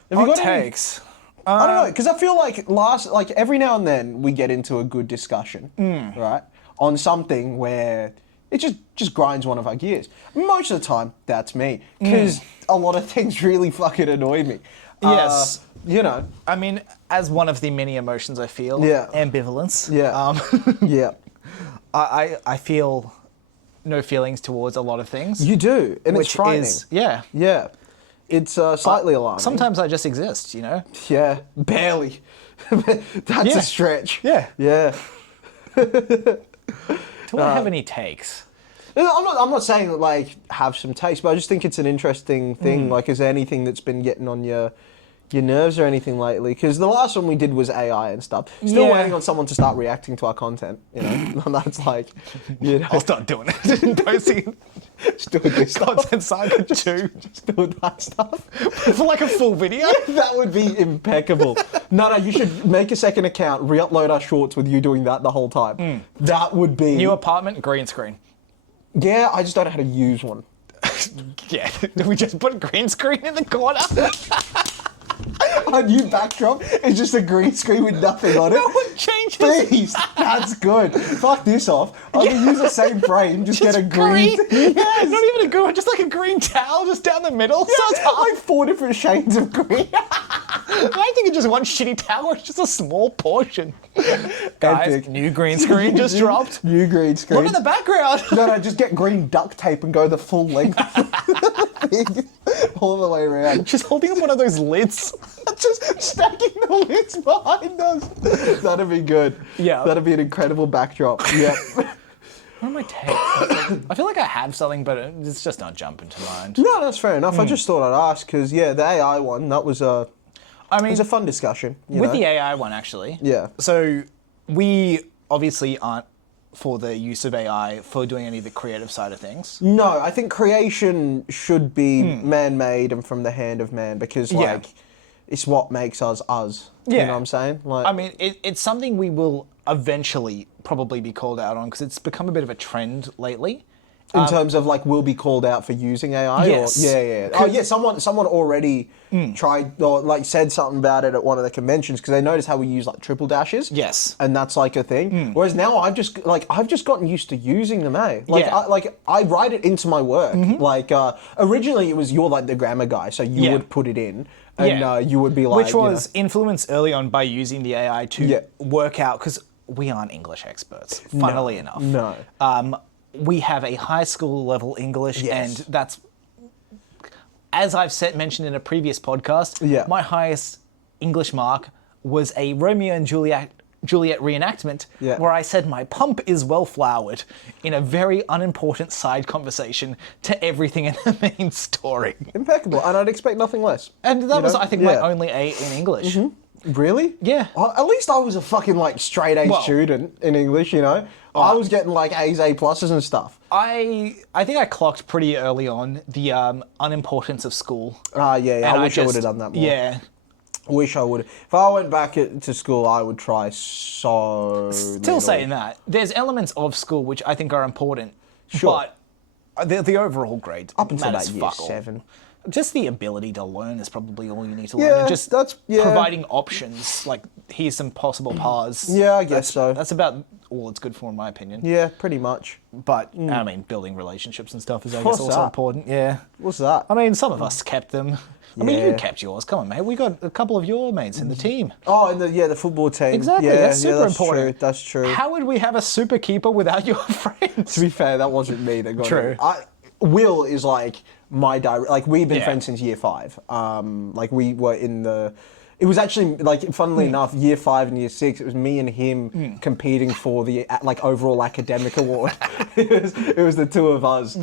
Have you Hot got any- takes. I don't know, because I feel like every now and then we get into a good discussion, right, on something where it just grinds one of our gears. Most of the time, that's me, because a lot of things really fucking annoy me. Yes. You know. I mean, as one of the many emotions I feel, ambivalence. Yeah. Yeah. I feel no feelings towards a lot of things. You do, and it's frightening. Yeah. Yeah. It's slightly alarming. Sometimes I just exist, you know? Yeah, barely. That's a stretch. Yeah. Yeah. Do I have any takes? I'm not saying that, like, have some taste, but I just think it's an interesting thing. Like, is there anything that's been getting on your nerves or anything lately? Because the last one we did was AI and stuff. Still waiting on someone to start reacting to our content, you know? And that's like, you know. I'll start doing it. Posting Just doing this stuff. Content Saga 2. Just doing that stuff. For like a full video? That would be impeccable. No, you should make a second account, re-upload our shorts with you doing that the whole time. That would be... New apartment, green screen. Yeah, I just don't know how to use one. Yeah, we just put a green screen in the corner. Our new backdrop is just a green screen with nothing on it. No one changes. Please, that's good. Fuck this off. I can use the same frame, just get a green. Yes. Not even a good one, just like a green towel just down the middle. Yeah, So it's half. like 4 different shades of green. I think it's just one shitty towel, it's just a small portion. Guys, Epic. new green screen just dropped. New green screen. Look at the background. No, just get green duct tape and go the full length thing, all the way around. Just holding up one of those lids. Just stacking the lids behind us. That'd be good. Yeah. That'd be an incredible backdrop. Yeah. What am I taking? I feel like I have something, but it's just not jumping to mind. No, that's fair enough. I just thought I'd ask because, the AI one, that was it was a fun discussion. With the AI one, actually. Yeah. So we obviously aren't for the use of AI for doing any of the creative side of things. No, I think creation should be man-made and from the hand of man because, it's what makes us us. Yeah. You know what I'm saying? Like, I mean, it's something we will eventually probably be called out on because it's become a bit of a trend lately. in terms of like, we'll be called out for using AI? Yes. Or, yeah. Oh, yeah, someone already tried or like said something about it at one of the conventions because they noticed how we use like triple dashes. Yes. And that's like a thing. Whereas now I've just gotten used to using them, eh? Like, Yeah. I write it into my work. Like, originally it was you're like the grammar guy, so you would put it in. And you would be like... Which was influenced early on by using the AI to work out, because we aren't English experts, funnily enough. No. We have a high school level English, Yes. and that's, as I've mentioned in a previous podcast, my highest English mark was a Romeo and Juliet reenactment where I said my pump is well floured in a very unimportant side conversation to everything in the main story. Impeccable, and I'd expect nothing less. And that was, I think, my only A in English. Really? Yeah. At least I was a fucking like straight A student in English, you know? I was getting like A's, A pluses and stuff. I think I clocked pretty early on the unimportance of school. I wish I would have done that more. Yeah. Wish I would. If I went back to school, I would try so. Still saying that there's elements of school which I think are important, Sure. but The overall grade Up until matters about year fuck all. 7. Just the ability to learn is probably all you need to learn. Yeah, And just that's providing options, like here's some possible paths. Yeah, I guess so. That's about all it's good for, in my opinion. Yeah, pretty much. But I mean, building relationships and stuff is, I guess, What's also that? important. Yeah. What's that? I mean, some of us kept them. I mean, you Yeah. kept yours. Come on, mate. We got a couple of your mates in the team. Oh, and the football team. Exactly. Yeah, That's super that's important. True, that's true. How would we have a super keeper without your friends? To be fair, that wasn't me that got True. it. Will is like my direct. Like we've been Yeah. friends since year 5. Like we were in the. It was actually like, funnily enough, year 5 and year 6. It was me and him competing for the like overall academic award. it was the two of us.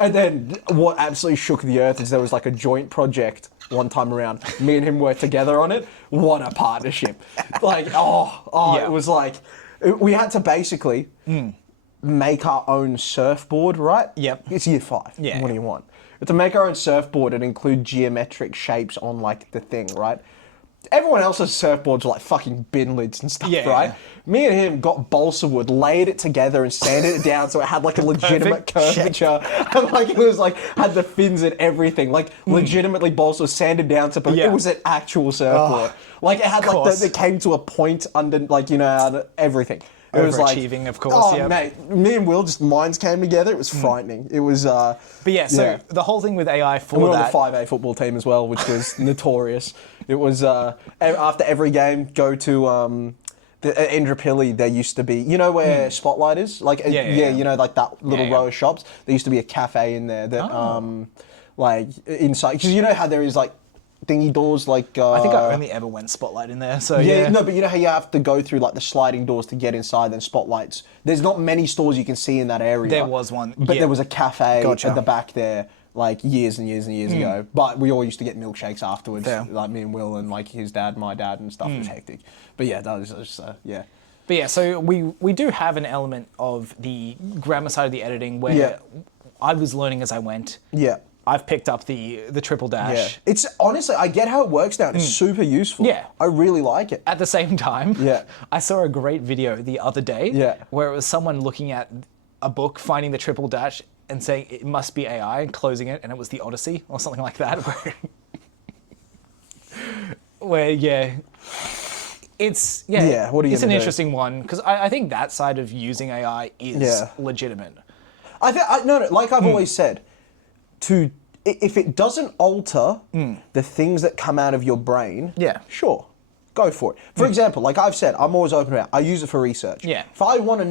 And then what absolutely shook the earth is there was like a joint project one time around. Me and him worked together on it. What a partnership! Like Yeah. it was like we had to basically make our own surfboard, right? Yep. It's year 5. Yeah. What do you want? We had to make our own surfboard and include geometric shapes on like the thing, right? Everyone else's surfboards were like fucking bin lids and stuff, Yeah. right? Me and him got balsa wood, laid it together and sanded it down so it had like a legitimate Perfect curvature. And like it was like, had the fins and everything. Like legitimately balsa was sanded down to, but Yeah. it was an actual surfboard. Like it had like, course. it came to a point under, like, you know, everything. It was like, Overachieving, of course, oh yeah. mate, me and Will, just minds came together. It was frightening. It was, But yeah, so the whole thing with AI we were for on that. the 5A football team as well, which was notorious. It was after every game, go to Indrapilli. There used to be, you know where Spotlight is, like Yeah. you know, like that little Yeah. row of shops. There used to be a cafe in there that like inside, because you know how there is like thingy doors, like I think I only ever went Spotlight in there. So yeah, yeah. no, but you know how you have to go through like the sliding doors to get inside, then Spotlights. There's not many stores you can see in that area. There was one, But yeah. there was a cafe Gotcha. at the back there, like years and years and years ago. But we all used to get milkshakes afterwards, Fair. like me and Will and like his dad, my dad and stuff. It was hectic. But yeah, that was just, yeah. But yeah, so we do have an element of the grammar side of the editing where Yeah. I was learning as I went. Yeah. I've picked up the triple Yeah. dash. It's honestly, I get how it works now. It's super useful. Yeah. I really like it. At the same time, Yeah. I saw a great video the other day Yeah. where it was someone looking at a book, finding the triple dash, and saying it must be AI, and closing it, and it was the Odyssey or something like that. Where yeah, it's Yeah, what are you it's an gonna do? interesting one because I think that side of using AI is Yeah. legitimate. I think no, like I've always said, if it doesn't alter the things that come out of your brain, Yeah. sure, go for it. For example, like I've said, I'm always open about it. I use it for research. Yeah. If I want to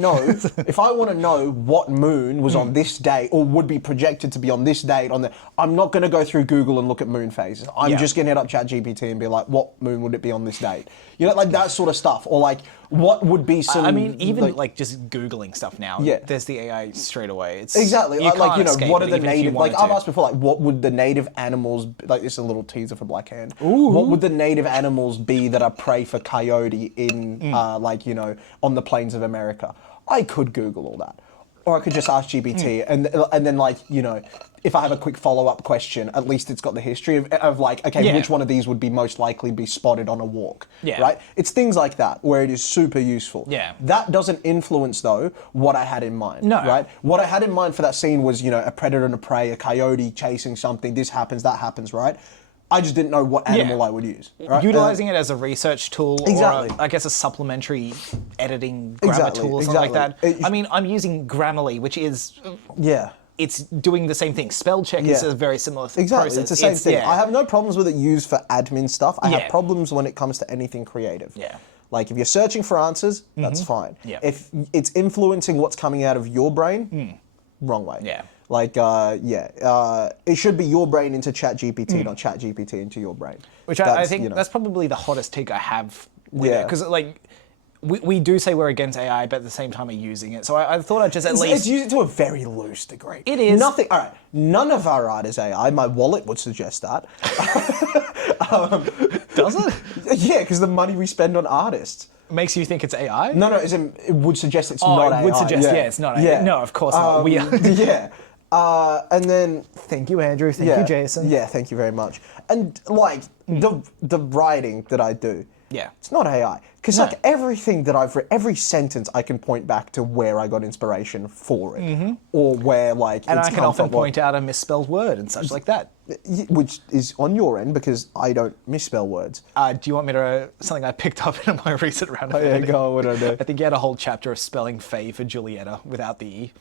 know, what moon was on this date or would be projected to be on this date I'm not going to go through Google and look at moon phases. I'm Yeah. just going to hit up ChatGPT and be like, what moon would it be on this date? You know, like that sort of stuff. Or like, what would be some? I mean, even like just Googling stuff now, Yeah. there's the AI straight away. It's Exactly. You Like, can't you know, escape what it, are the even if you native? Like wanted I've to. asked before, like what would the native animals? Like this is a little teaser for Black Hand. What would the native animals be that are prey for coyote in, like, you know, on the plains of America? I could Google all that, or I could just ask GPT, and then like, you know, if I have a quick follow-up question, at least it's got the history of like, okay, Yeah. which one of these would be most likely be spotted on a walk? Yeah. Right. It's things like that where it is super useful. Yeah. That doesn't influence though what I had in mind. No. Right. What I had in mind for that scene was, you know, a predator and a prey, a coyote chasing something. This happens, that happens, right? I just didn't know what animal I would use. Right? Utilizing it as a research tool, Exactly. or I guess a supplementary editing grammar Exactly, tool or something like exactly. that. I mean, I'm using Grammarly, which is Yeah. it's doing the same thing. Spell check is Yeah. a very similar Exactly. process. It's the same thing. Yeah. I have no problems with it used for admin stuff. I Yeah. have problems when it comes to anything creative. Yeah. Like if you're searching for answers, that's fine. Yeah. If it's influencing what's coming out of your brain, wrong way. Yeah. Like, it should be your brain into ChatGPT, not ChatGPT into your brain. Which I think you know. that's probably the hottest take I have with it. Yeah. Because like we do say we're against AI, but at the same time we're using it. So I thought I'd just at least It's used to a very loose degree. It is. Nothing. All right. None of our art is AI. My wallet would suggest that. does it? Yeah, because the money we spend on artists. Makes you think it's AI? No, as in, it would suggest it's Oh, not it AI. would suggest it's not AI. No, of course not. We are. Yeah. And then Thank you, Andrew. Thank you, Jason. Yeah, thank you very much. And like the writing that I do, Yeah. It's not AI. Because No. like everything that I've read, every sentence I can point back to where I got inspiration for it. Or where like And it's I can come often from, point out a misspelled word and such like that. which is on your end because I don't misspell words. Do you want me to something I picked up in my recent round of Yeah, editing? go on, what did I do? I think you had a whole chapter of spelling Faye for Julietta without the E.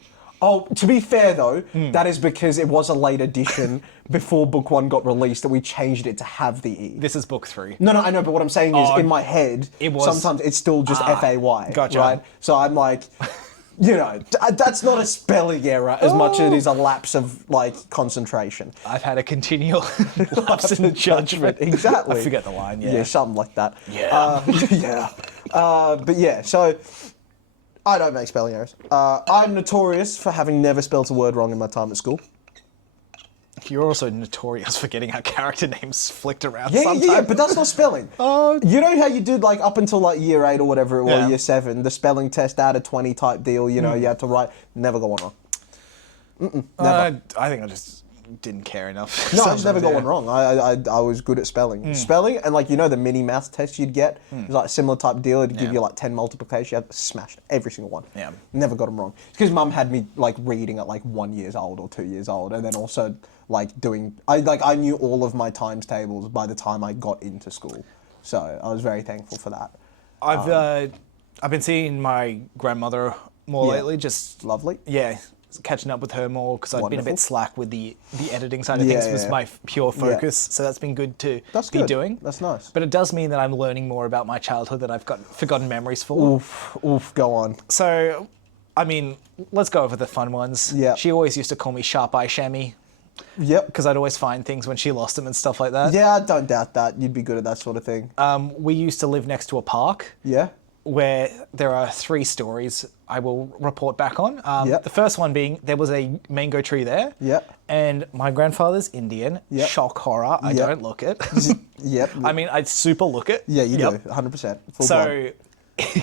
Oh, to be fair though, that is because it was a late edition before book 1 got released that we changed it to have the E. This is book 3. No, I know, but what I'm saying is in my head, it was- sometimes it's still just FAY. Gotcha. Right? So I'm like, you know, that's not a spelling error as much as it is a lapse of like concentration. I've had a continual lapse in judgment. Exactly. I forget the line, Yeah, something like that. Yeah. Yeah. But yeah, so I don't make spelling errors. I'm notorious for having never spelt a word wrong in my time at school. You're also notorious for getting our character names flicked around Yeah, sometimes. but that's not spelling. You know how you did like up until like year 8 or whatever it was, Yeah. year 7, the spelling test out of 20 type deal, you know, you had to write, never got one wrong. Never. I think I just didn't care enough. No, I just never sometimes, got yeah. one wrong. I was good at spelling. Spelling and like, you know, the mini math test you'd get, it was like a similar type deal. It'd give you like 10 multiplication. You had smashed every single one. Yeah. Never got them wrong. It's because mum had me like reading at like 1 year old or 2 years old. And then also like doing, I knew all of my times tables by the time I got into school. So I was very thankful for that. I've been seeing my grandmother more Yeah. lately, just Lovely. yeah, catching up with her more because I've been a Wonderful. bit slack with the editing side of Yeah, things was yeah. my pure focus. So that's been good to That's be good. doing. That's nice. But it does mean that I'm learning more about my childhood that I've got forgotten memories for. Oof, go on. So, I mean, let's go over the fun ones. Yeah. She always used to call me Sharp Eye Shammy Yep. because I'd always find things when she lost them and stuff like that. Yeah, I don't doubt that. You'd be good at that sort of thing. We used to live next to a park. Yeah. Where there are 3 stories I will report back on. Yep. The first one being there was a mango tree there. Yep. And my grandfather's Indian. Yep. Shock horror. I Yep. don't look it. Yep. I mean, I'd super look it. Yeah, you Yep. do. 100%. Full blown. So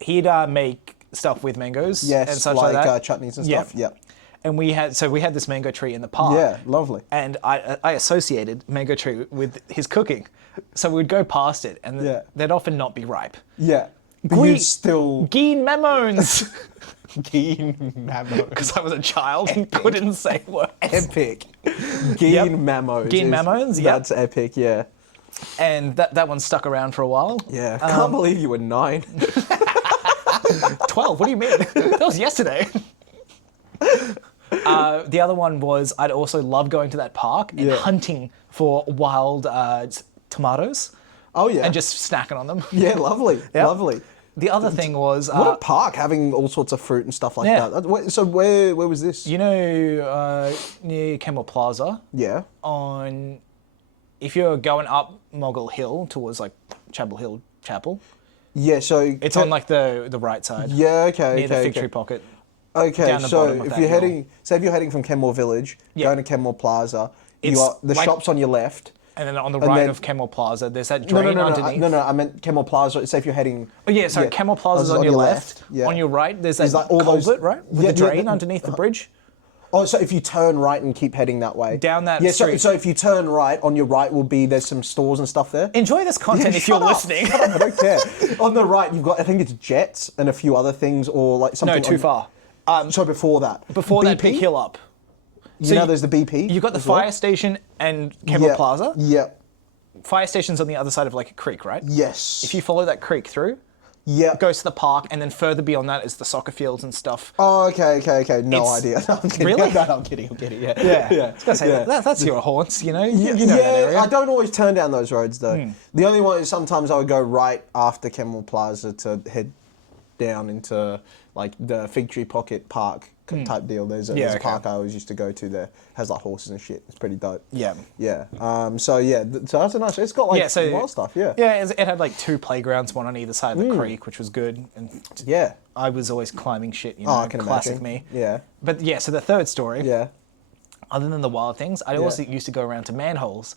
he'd make stuff with mangoes Yes, and such like that. chutneys and Yeah. stuff. Yep. And we had this mango tree in the park. Yeah, lovely. And I associated mango tree with his cooking. So we'd go past it and Yeah. they'd often not be ripe. Yeah. But Gui- you still... Geen Memones! Geen Mamos. Because I was a child and couldn't say words. Epic. Geen Mamos. Geen Mamos, yep. That's epic, yeah. And that one stuck around for a while. Yeah. Can't believe you were 9. 12, what do you mean? That was yesterday. The other one was I'd also love going to that park and Yeah. hunting for wild tomatoes Oh, yeah. and just snacking on them. Yeah, lovely. Yep. Lovely. The other thing was, What a park, having all sorts of fruit and stuff like Yeah. that. So where was this? you know, near Kemmel Plaza, Yeah. if you're going up Moggle Hill towards like Chapel Hill Chapel, Yeah, so... it's on like the right side. Yeah, okay, Near the okay, fig okay. tree pocket. Okay, down the so bottom of if that you're hill. heading... Say if you're heading from Kenmore Village, Yeah. going to Kenmore Plaza, you It's got the like- shops on your left... And then on the And right then- of Kemmel Plaza, there's that No, drain no, underneath. no, I meant Kenmore Plaza. Say if you're heading... Oh yeah, sorry, Kemmel Plaza's on your left. Yeah. On your right, there's that Is that all culvert, those- right? With Yeah, the yeah, drain the- underneath the bridge. Oh, so if you turn right and keep heading that way... Down that yeah, street. So if you turn right, on your right will be... There's some stores and stuff there. Enjoy this content if you're Shut up, listening. Shut up, I don't care. On the right, you've got... I think it's Jets and a few other things, or like something... No, too far. So before that. Before that BP? big hill up. You know there's the BP? You've got the as well? fire station and Kemmel Yeah, Plaza. Yeah. Fire station's on the other side of like a creek, right? Yes. If you follow that creek through, Yeah. it goes to the park, and then further beyond that is the soccer fields and stuff. Oh, okay. No It's- idea. No, I'm kidding. Really? No, I'm kidding. Yeah. Yeah. Yeah. I was gonna say, Yeah. that's your haunts, you know? You know yeah, that area. I don't always turn down those roads though. The only one is sometimes I would go right after Kenmore Plaza to head down into like the Fig Tree Pocket Park type deal. There's a okay. park I always used to go to there. Has like horses and shit. It's pretty dope. Yeah. Yeah. So yeah. So that's a nice. It's got like Yeah, so- wild stuff. Yeah. Yeah, it had like 2 playgrounds, one on either side of the creek, which was good. And Yeah. I was always climbing shit, you know, Oh, I can classic imagine. me. Yeah. But yeah, so the third story, Yeah. other than the wild things, I also used to go around to manholes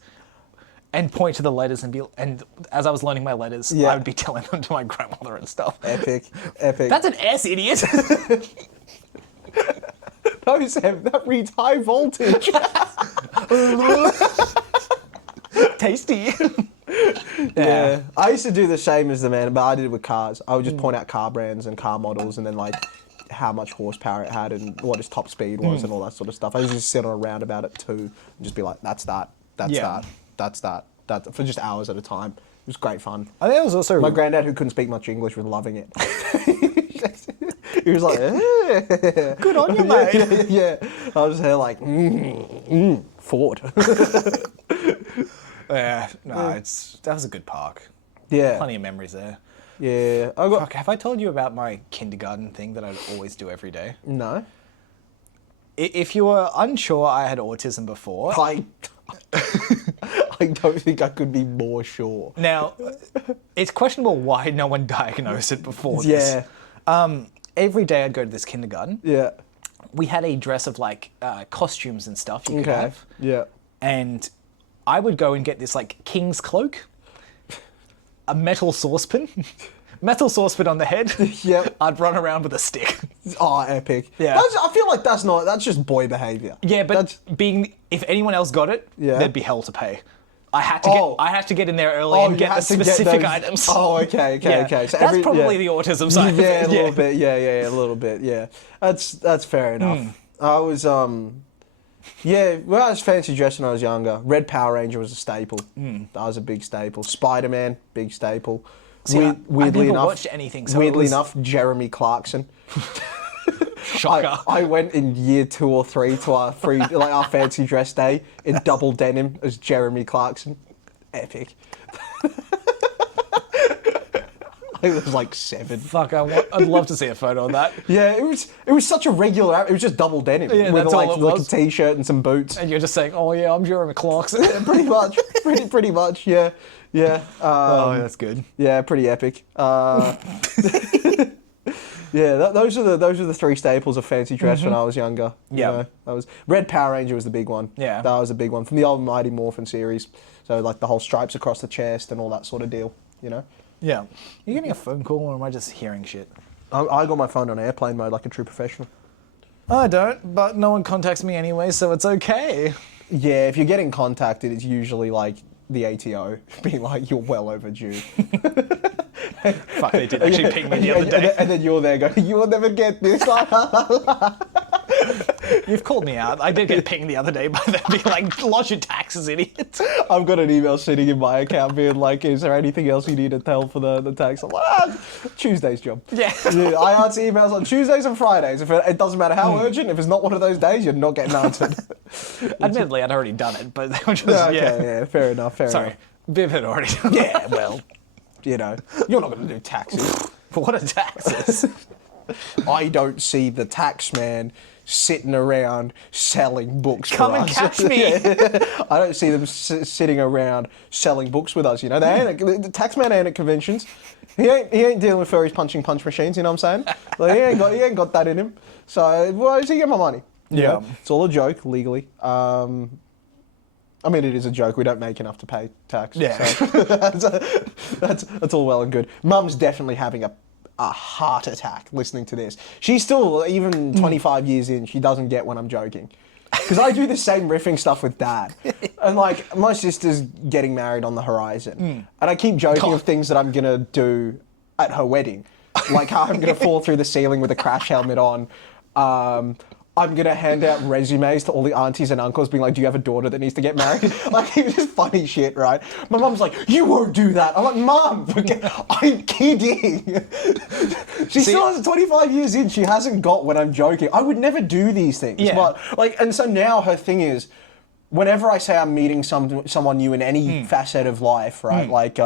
and point to the letters and as I was learning my letters, Yeah. I would be telling them to my grandmother and stuff. Epic. That's an S, idiot. That reads high voltage. Tasty. Yeah. I used to do the same as the man, but I did it with cars. I would just point out car brands and car models and then like how much horsepower it had and what its top speed was and all that sort of stuff. I used to sit on a roundabout at 2 and just be like, that's that, for just hours at a time. It was great fun. I think it was also... My granddad, who couldn't speak much English, was loving it. He was like, good on you, mate. Yeah. I was there like, Ford. Yeah, no, that was a good park. Yeah. Plenty of memories there. Yeah. Fuck, have I told you about my kindergarten thing that I'd always do every day? No. If you were unsure I had autism before... I don't think I could be more sure. Now, it's questionable why no one diagnosed it before this. Yeah. Every day I'd go to this kindergarten. Yeah. We had a dress of like costumes and stuff you could have. Yeah. And I would go and get this like king's cloak, a metal saucepan on the head. Yep. I'd run around with a stick. Oh, epic. Yeah. I feel like that's just boy behaviour. Yeah, but if anyone else got it, there'd be hell to pay. I had to get in there early and get the specific items. Oh, okay. So that's probably the autism side of it. A little bit. Yeah, a little bit. Yeah, that's fair enough. I was when I was fancy dressed when I was younger. Red Power Ranger was a staple. That was a big staple. Spider-Man, big staple. See, weirdly enough, watched anything. So enough, Jeremy Clarkson. Shocker. I went in year 2 or 3 to our our fancy dress day in double denim as Jeremy Clarkson. Epic. I was like 7. Fuck, I'd love to see a photo of that. Yeah, it was such a regular. It was just double denim with like a t-shirt and some boots. And you're just saying, "Oh yeah, I'm Jeremy Clarkson." Yeah, pretty much. Pretty much. Yeah. Oh, that's good. Yeah, pretty epic. Yeah, those are the 3 staples of fancy dress when I was younger. Yeah, that was Red Power Ranger was the big one. Yeah, that was a big one from the old Mighty Morphin series. So like the whole stripes across the chest and all that sort of deal. You know. Yeah. Are you getting a phone call or am I just hearing shit? I got my phone on airplane mode like a true professional. I don't, but no one contacts me anyway, so it's okay. Yeah, if you're getting contacted, it's usually like the ATO being like, you're well overdue. Fuck, they did actually ping me the other day. And then you're there going, you will never get this. You've called me out. I did get pinged the other day by them being like, lodge your taxes, idiot. I've got an email sitting in my account being like, is there anything else you need to tell for the tax? I'm like, Tuesday's job. Yeah. I answer emails on Tuesdays and Fridays. If it doesn't matter how urgent, if it's not one of those days, you're not getting answered. Admittedly, I'd already done it, but they were just, yeah, fair enough. Sorry, Viv had already done it. Yeah, well, you know, you're not going to do taxes. What are taxes? I don't see the tax man sitting around selling books Come for and us. catch me. I don't see them sitting around selling books with us, you know. The tax man ain't at conventions. He ain't dealing with furries punching punch machines, you know what I'm saying? Like, he ain't got that in him. So why does he get my money? You know? It's all a joke, legally. I mean, it is a joke. We don't make enough to pay tax. Yeah. So that's all well and good. Mum's definitely having a heart attack listening to this. She's still, even 25 years in, she doesn't get when I'm joking. Because I do the same riffing stuff with Dad. And like, my sister's getting married on the horizon. And I keep joking of things that I'm going to do at her wedding. Like how I'm going to fall through the ceiling with a crash helmet on. I'm going to hand out resumes to all the aunties and uncles being like, do you have a daughter that needs to get married? Like, it was just funny shit, right? My mum's like, you won't do that. I'm like, Mum, I'm kidding. She still has 25 years in. She hasn't got when I'm joking. I would never do these things. Yeah. But, like, and so now her thing is, whenever I say I'm meeting someone new in any facet of life, right? Like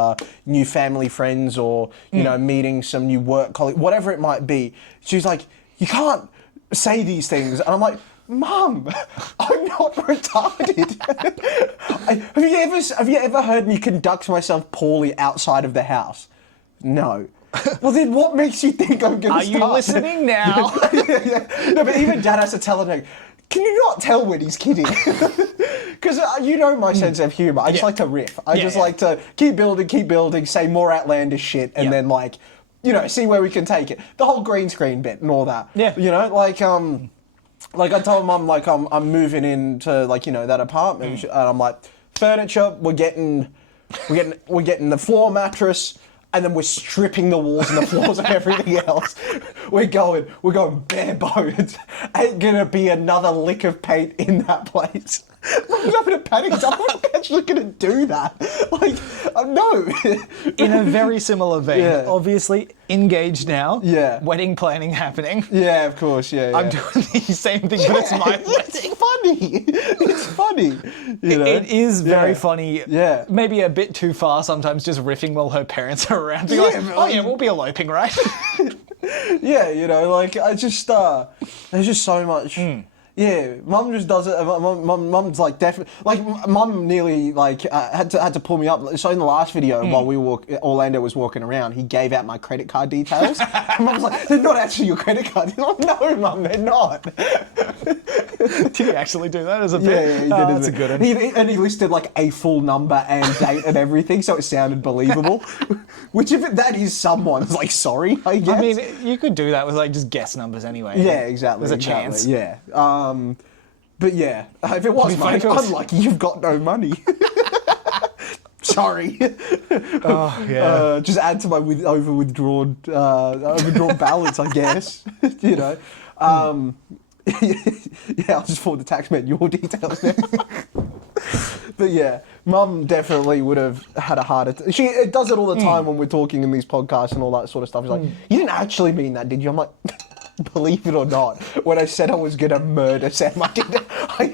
new family friends or, you know, meeting some new work colleague, whatever it might be, she's like, you can't say these things. And I'm like, Mum, I'm not retarded. Have you ever heard me conduct myself poorly outside of the house? No. Well, then what makes you think I'm going to start? Are you listening now? Yeah. No, but even Dad has to tell her, can you not tell when he's kidding? Because you know my sense of humour. I just like to riff. I just like to keep building, say more outlandish shit, and then like, you know, see where we can take it. The whole green screen bit and all that. Yeah. You know, like I told Mum, like, I'm moving into, like, you know, that apartment, and I'm like, furniture, we're getting We're getting the floor mattress, and then we're stripping the walls and the floors of everything else. We're going bare bones. Ain't gonna be another lick of paint in that place. I'm not in a panic. I'm not actually gonna do that. Like, no. In a very similar vein, obviously engaged now. Yeah. Wedding planning happening. Yeah, of course. Yeah. I'm doing the same thing, but it's my wedding. It's funny. It's funny. You know? It is very funny. Yeah. Maybe a bit too far sometimes, just riffing while her parents are around. Being like, oh yeah, we'll be eloping, right? Yeah, you know, like, I just, there's just so much. Yeah, Mum just does it. Mum's like definitely like Mum nearly like had to pull me up. So in the last video, while Orlando was walking around, he gave out my credit card details. Mum was like, "They're not actually your credit cards." I'm like, "No, Mum, they're not." Did he actually do that as a bit? Yeah, he did. That's a good one. And he listed like a full number and date and everything, so it sounded believable. Which, if that is someone's, like, sorry, I guess. I mean, you could do that with like just guess numbers anyway. Yeah, exactly. There's a chance. Yeah. But yeah, if it was mine, unlucky, you've got no money. Sorry. Oh, yeah. Just add to my overdrawn balance, I guess. You know. Yeah, I'll just forward the tax man your details now. But yeah, Mum definitely would have had a harder... She does it all the time when we're talking in these podcasts and all that sort of stuff. She's like, you didn't actually mean that, did you? I'm like... Believe it or not, when I said I was going to murder Sam, I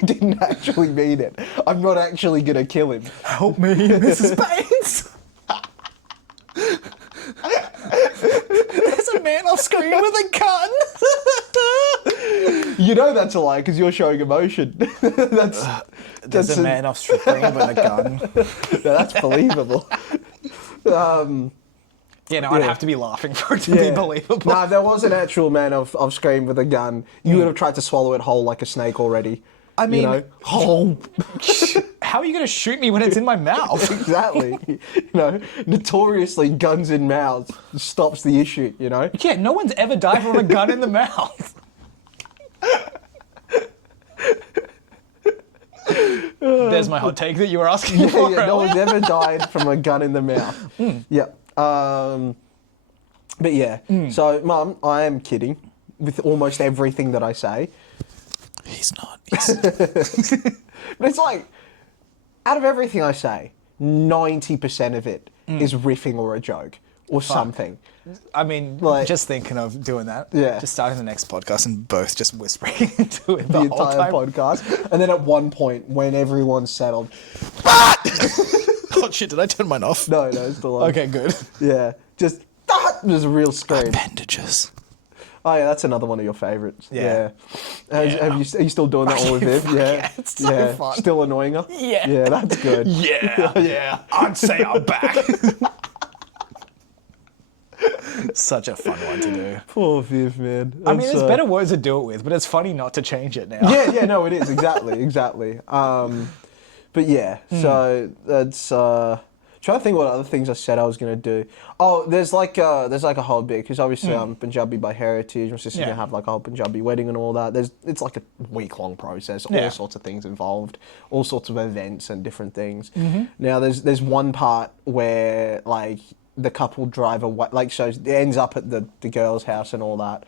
didn't actually mean it. I'm not actually going to kill him. Help me, Mrs. Baines. There's a man off screen with a gun. You know that's a lie because you're showing emotion. There's a man off screen with a gun. No, that's believable. Yeah, no, I'd have to be laughing for it to be believable. Nah, if there was an actual man off screen with a gun, you would have tried to swallow it whole like a snake already. I mean, you know? Whole. How are you going to shoot me when it's in my mouth? Exactly. You know, notoriously, guns in mouths stops the issue, you know? Yeah, no one's ever died from a gun in the mouth. There's my hot take that you were asking for. Yeah, no one's ever died from a gun in the mouth. Yep. But yeah, so Mum, I am kidding with almost everything that I say. He's not. But it's like, out of everything I say, 90% of it is riffing or a joke or something. I mean, like, just thinking of doing that. Yeah. Just starting the next podcast and both just whispering into it the whole entire time. podcast. And then at one point, when everyone's settled, Oh shit, did I turn mine off? no, it's still on. Okay, good. Yeah, just there's a real scream. Appendages. Oh yeah, that's another one of your favourites. Yeah. Are you still doing that all with him? Yeah, it's so fun. Still annoying her? Yeah. Yeah, that's good. Yeah. I'd say I'm back. Such a fun one to do. Poor Viv, man. I mean, there's better words to do it with, but it's funny not to change it now. Yeah, no, it is exactly. But yeah, so that's. Trying to think what other things I said I was gonna do. Oh, there's like a whole bit because obviously I'm Punjabi by heritage. My sister's gonna have like a whole Punjabi wedding and all that. It's like a week-long process. All sorts of things involved, all sorts of events and different things. Now there's one part where like the couple drive away, like so it ends up at the girl's house and all that.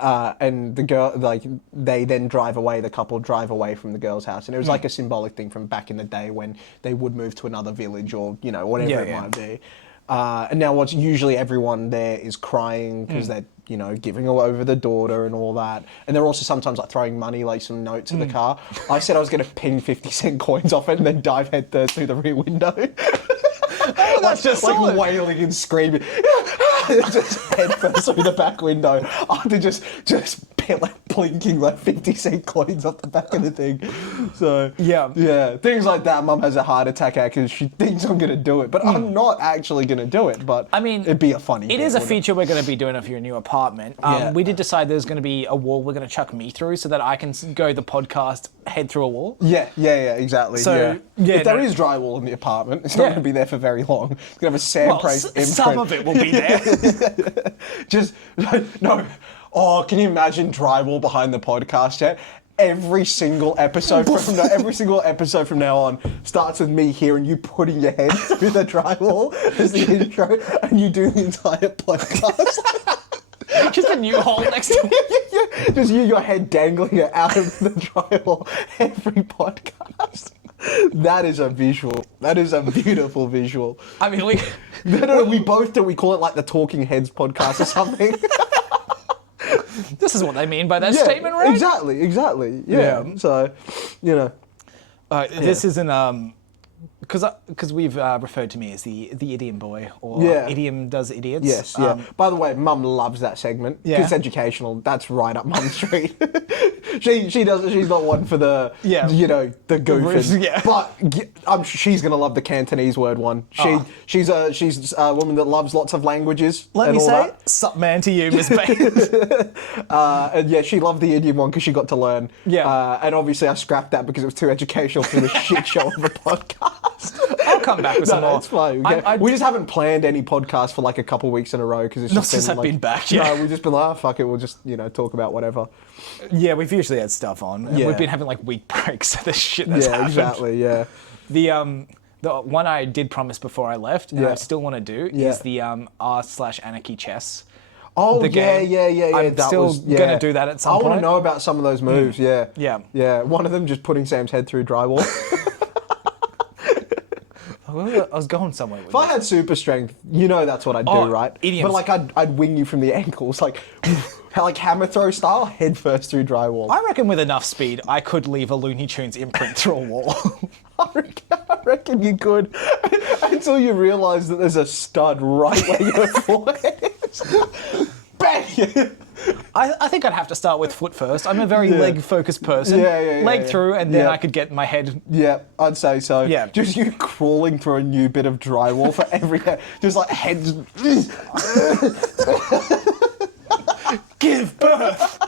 And the girl, like, they then drive away, the couple drive away from the girl's house. And it was like a symbolic thing from back in the day when they would move to another village or, you know, whatever it might be. And now what's usually everyone there is crying because they're, you know, giving over the daughter and all that. And they're also sometimes like throwing money, like some notes in the car. I said I was going to ping 50-cent coins off it and then dive headfirst through the rear window. Oh, that's just like wailing and screaming, just head first through the back window after just like blinking like 50-cent coins off the back of the thing. So yeah, things like that. Mum has a heart attack because she thinks I'm gonna do it, but I'm not actually gonna do it. But I mean, it'd be a funny. It is a feature we're going to be doing for your new apartment. We did decide there's going to be a wall we're going to chuck me through so that I can go the podcast head through a wall. Yeah, exactly. So if there is drywall in the apartment, it's not going to be there for very long. It's going to have a sandpaper imprint. Some of it will be there. Just no. Oh, can you imagine drywall behind the podcast set? every single episode from now on starts with me hearing you putting your head through the drywall as the intro, and you do the entire podcast. Just a new hole next to it. Just your head dangling out of the drywall every podcast. That is a visual. That is a beautiful visual. I mean, we both do. We call it like the Talking Heads podcast or something. This is what they mean by that statement, right? Exactly. Yeah. So, you know. This isn't because we've referred to me as the idiom boy, or idiom does idiots. Yes, yeah. By the way, Mum loves that segment. Yeah. It's educational. That's right up Mum's street. She does. She's not one for the the goofing. Yeah. But she's gonna love the Cantonese word one. She's a woman that loves lots of languages. Let me say, sup man to you, Miss Bates. And yeah, she loved the idiom one because she got to learn. Yeah. And obviously I scrapped that because it was too educational for the shit show of a podcast. I'll come back with some more. It's fine. We just haven't planned any podcast for like a couple weeks in a row because it's not just since I've been back. Yeah, no, we've just been like, oh, fuck it, we'll just talk about whatever. Yeah, we've usually had stuff on. And we've been having like week breaks. So this shit that's happened. Exactly. Yeah. The one I did promise before I left, and I still want to do, is the r/anarchy chess. Oh, the game. Yeah. I'm still going to do that at some point. I want to know about some of those moves, Yeah. One of them just putting Sam's head through drywall. I was going somewhere with If I had super strength, that's what I'd do, right? Idioms. But like I'd wing you from the ankles, like hammer throw style, head first through drywall. I reckon with enough speed, I could leave a Looney Tunes imprint through a wall. I reckon you could, until you realise that there's a stud right where your forehead is. Bang! I think I'd have to start with foot first. I'm a very leg-focused person. Leg through, and then I could get my head... Yeah, I'd say so. Yeah. Just you crawling through a new bit of drywall for every day. Just like heads... Give birth!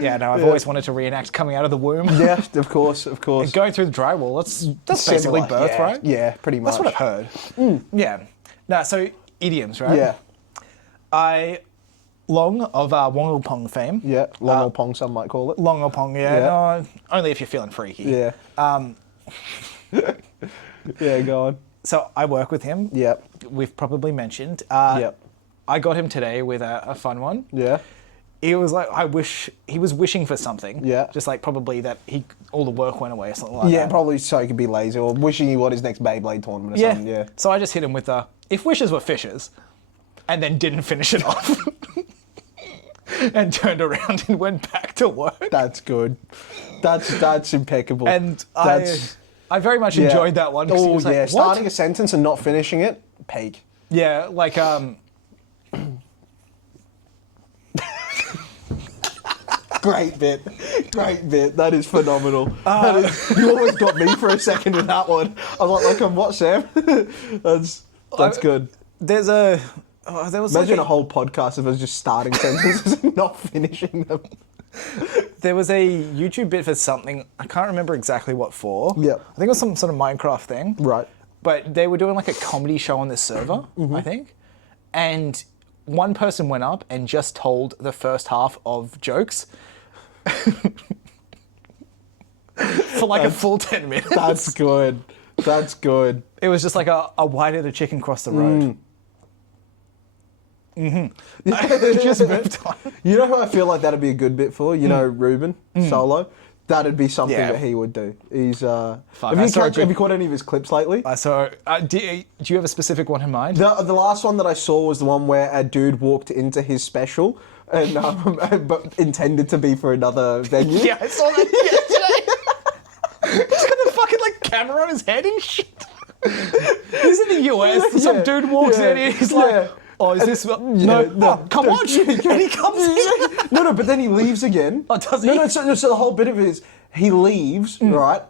Yeah, no, I've always wanted to reenact coming out of the womb. Yeah, of course. And going through the drywall, that's basically birth, right? Yeah, pretty much. That's what I've heard. Yeah. No, so idioms, right? Yeah. Long of Wongopong fame. Yeah, Longopong, some might call it. Longopong, no, only if you're feeling freaky. Yeah. Yeah, go on. So I work with him. Yep. We've probably mentioned. Yep. I got him today with a fun one. Yeah. He was like, he was wishing for something. Yeah. Just like probably that all the work went away or something like that. Yeah, probably so he could be lazy or wishing he won his next Beyblade tournament or something. Yeah. So I just hit him with if wishes were fishes, and then didn't finish it off. And turned around and went back to work. That's good. That's impeccable. And I very much enjoyed that one. Oh, yeah. Like, starting a sentence and not finishing it, peak. Yeah, like... Great bit. That is phenomenal. You almost got me for a second with that one. I was like on what, Sam? That's good. There's there was Imagine a whole podcast of us just starting sentences and not finishing them. There was a YouTube bit for something, I can't remember exactly what for. Yeah. I think it was some sort of Minecraft thing. Right. But they were doing like a comedy show on this server, I think. And one person went up and just told the first half of jokes for like a full 10 minutes. That's good. It was just like a why did a chicken cross the road? Just moved on. You know who I feel like that'd be a good bit for? You know, Ruben Solo. That'd be something that he would do. He's. Have you caught any of his clips lately? I saw. Do you have a specific one in mind? The last one that I saw was the one where a dude walked into his special and but intended to be for another venue. Yeah, I saw that yesterday. He's got the fucking like camera on his head and shit. He's in the US. Some dude walks in and he's like. Oh, is this... No, come watch me. And he comes in. No, but then he leaves again. Oh, does he? No, so the whole bit of it is he leaves, right,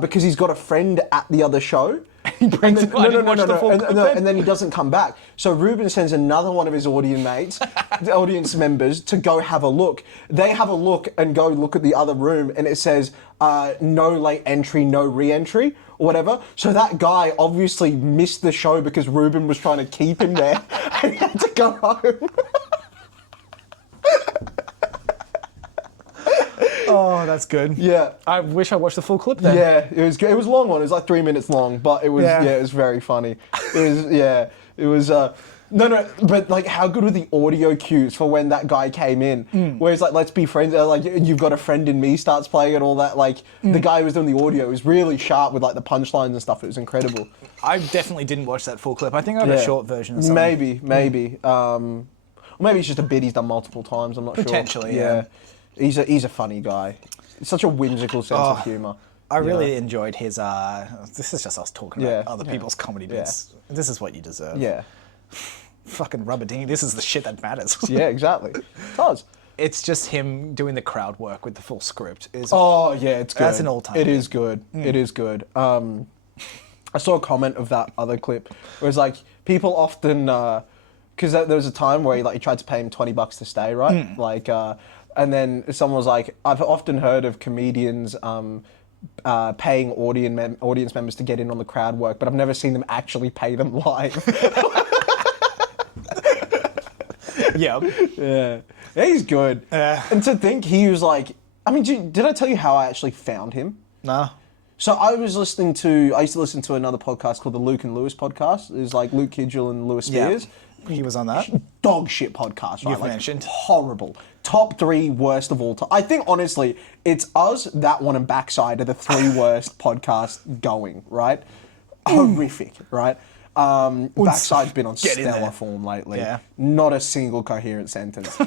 because he's got a friend at the other show. He brings it. And then he doesn't come back. So Ruben sends another one of his audience members to go have a look. They have a look and go look at the other room, and it says no late entry, no re-entry, or whatever. So that guy obviously missed the show because Ruben was trying to keep him there, and he had to go home. Oh, that's good. Yeah. I wish I watched the full clip then. Yeah, it was good. It was a long one. It was like 3 minutes long, but it was it was very funny. It was no, but like how good were the audio cues for when that guy came in? Where it's like, let's be friends. Like, you've got a friend in me starts playing and all that. Like the guy who was doing the audio was really sharp with like the punchlines and stuff. It was incredible. I definitely didn't watch that full clip. I think I got a short version or something. Maybe. Or maybe it's just a bit he's done multiple times. I'm not sure. Potentially, yeah. He's a funny guy. Such a whimsical sense of humour. I really enjoyed his. This is just us talking about other people's comedy bits. This is what you deserve. Yeah. Fucking Rubber Dinghy. This is the shit that matters. Yeah, exactly. It does. It's just him doing the crowd work with the full script. It's good. That's an all-time. It is good. It is good. I saw a comment of that other clip where it's like people often because there was a time where he tried to pay him $20 to stay, right? Like, and then someone was like, I've often heard of comedians paying audience members to get in on the crowd work, but I've never seen them actually pay them live. Yeah. Yeah, he's good. And to think he was like, I mean, did I tell you how I actually found him? No. So I used to listen to another podcast called the Luke and Lewis podcast. It was like Luke Kidgel and Lewis Spears. He was on that. Dog shit podcast, right? You've mentioned. Horrible. Top 3 worst of all time. I think, honestly, it's us, that one, and Backside are the 3 worst podcasts going, right? Horrific, right? Backside's been on stellar form lately. Yeah. Not a single coherent sentence.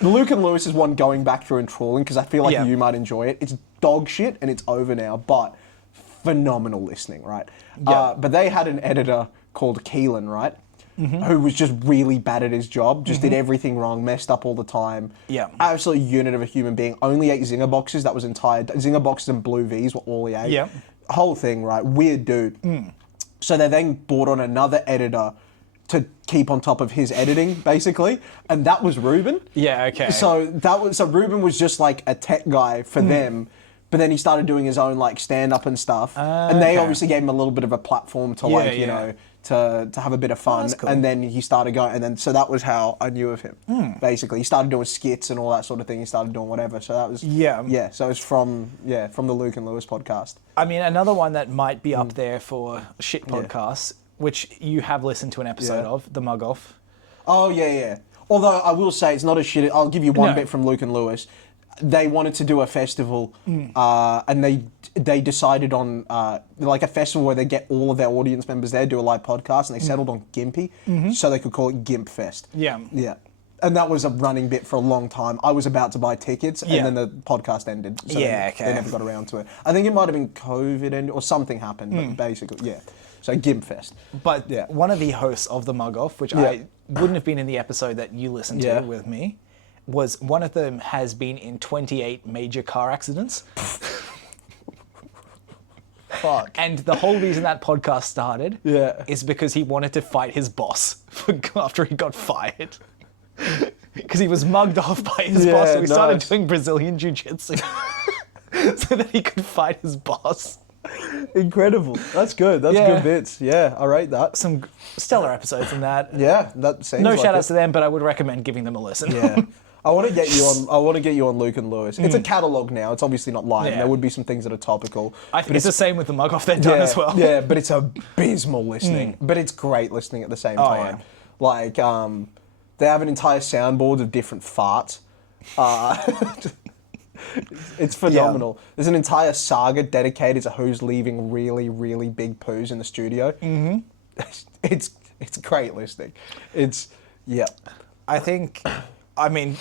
Luke and Lewis is one going back through and trawling because I feel like you might enjoy it. It's dog shit and it's over now, but phenomenal listening, right? Yeah. But they had an editor called Keelan, right? Who was just really bad at his job, just did everything wrong, messed up all the time. Yeah. Absolute unit of a human being. Only ate Zinger boxes. That was entire. Zinger boxes and Blue V's were all he ate. Yeah. Whole thing, right? Weird dude. So they then brought on another editor to keep on top of his editing, basically, and that was Ruben. Yeah, okay. So Ruben was just like a tech guy for them, but then he started doing his own like stand up and stuff, and they obviously gave him a little bit of a platform to you know to have a bit of fun, that's cool. and then he started going, and then so that was how I knew of him. Basically, he started doing skits and all that sort of thing. He started doing whatever. So that was So it's from the Luke and Lewis podcast. I mean, another one that might be up there for shit podcasts, which you have listened to an episode of, The Mug Off. Oh, yeah. Although I will say it's not as shit. I'll give you one bit from Luke and Lewis. They wanted to do a festival, and they decided on like a festival where they get all of their audience members there, do a live podcast, and they settled on Gimpy, so they could call it Gimp Fest. Yeah. Yeah. And that was a running bit for a long time. I was about to buy tickets, and then the podcast ended. So they never got around to it. I think it might have been COVID ended, or something happened, but basically, So Gimp Fest. But one of the hosts of The Mug Off, which I wouldn't have been in the episode that you listened to with me, was one of them has been in 28 major car accidents. Fuck. And the whole reason that podcast started is because he wanted to fight his boss after he got fired. Because he was mugged off by his boss, so he started doing Brazilian Jiu-Jitsu so that he could fight his boss. Incredible. That's good. That's good bits. Yeah, I rate that. Some stellar episodes in that. Yeah, that seems No like shout outs to them, but I would recommend giving them a listen. Yeah. I want to get you on. I want to get you on Luke and Lewis. It's a catalogue now. It's obviously not live. Yeah. There would be some things that are topical. It's the same with The Mug Off they've done as well. Yeah, but it's abysmal listening. But it's great listening at the same time. Yeah. Like, they have an entire soundboard of different farts. It's phenomenal. There's an entire saga dedicated to who's leaving really, really big poos in the studio. It's great listening. I mean,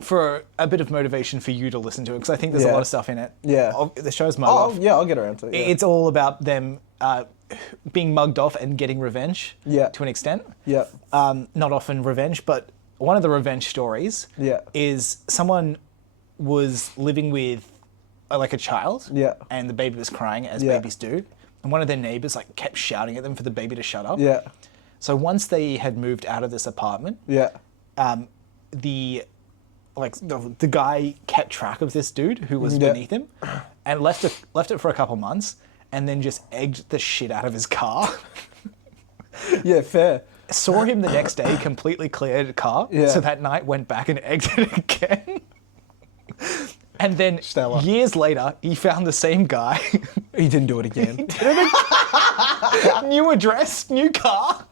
for a bit of motivation for you to listen to it, because I think there's a lot of stuff in it. Yeah. The show's Mug Off. Yeah, I'll get around to it. Yeah. It's all about them being mugged off and getting revenge to an extent. Yeah. Not often revenge, but one of the revenge stories is someone was living with like a child and the baby was crying, as babies do. And one of their neighbors like kept shouting at them for the baby to shut up. Yeah. So once they had moved out of this apartment, the guy kept track of this dude who was beneath him and left it for a couple months and then just egged the shit out of his car. Yeah, fair. Saw him the next day, completely cleared the car. So that night went back and egged it again. And then Stellar. years later, he found the same guy. He didn't do it again. New address, new car.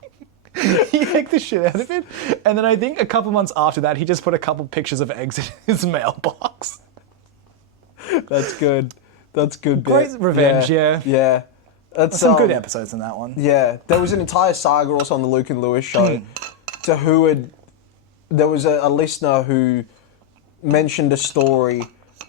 He hacked the shit out of it. And then I think a couple months after that, he just put a couple pictures of eggs in his mailbox. That's good. That's good. Great revenge, yeah. Yeah. That's Some good episodes in that one. Yeah. There was an entire saga also on the Luke and Lewis show to who had... There was a listener who mentioned a story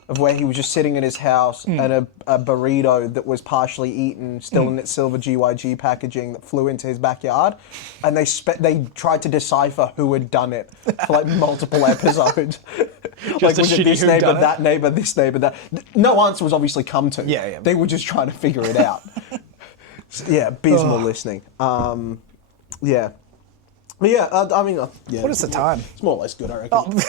of where he was just sitting in his house and a burrito that was partially eaten, still in its silver GYG packaging, that flew into his backyard, and they tried to decipher who had done it for like multiple episodes. Like, was it this neighbor, that neighbor, this neighbor, that? No answer was obviously come to. Yeah. They were just trying to figure it out. So, yeah, abysmal listening. Yeah. But yeah, I mean, yeah. What is the time? It's more or less good, I reckon.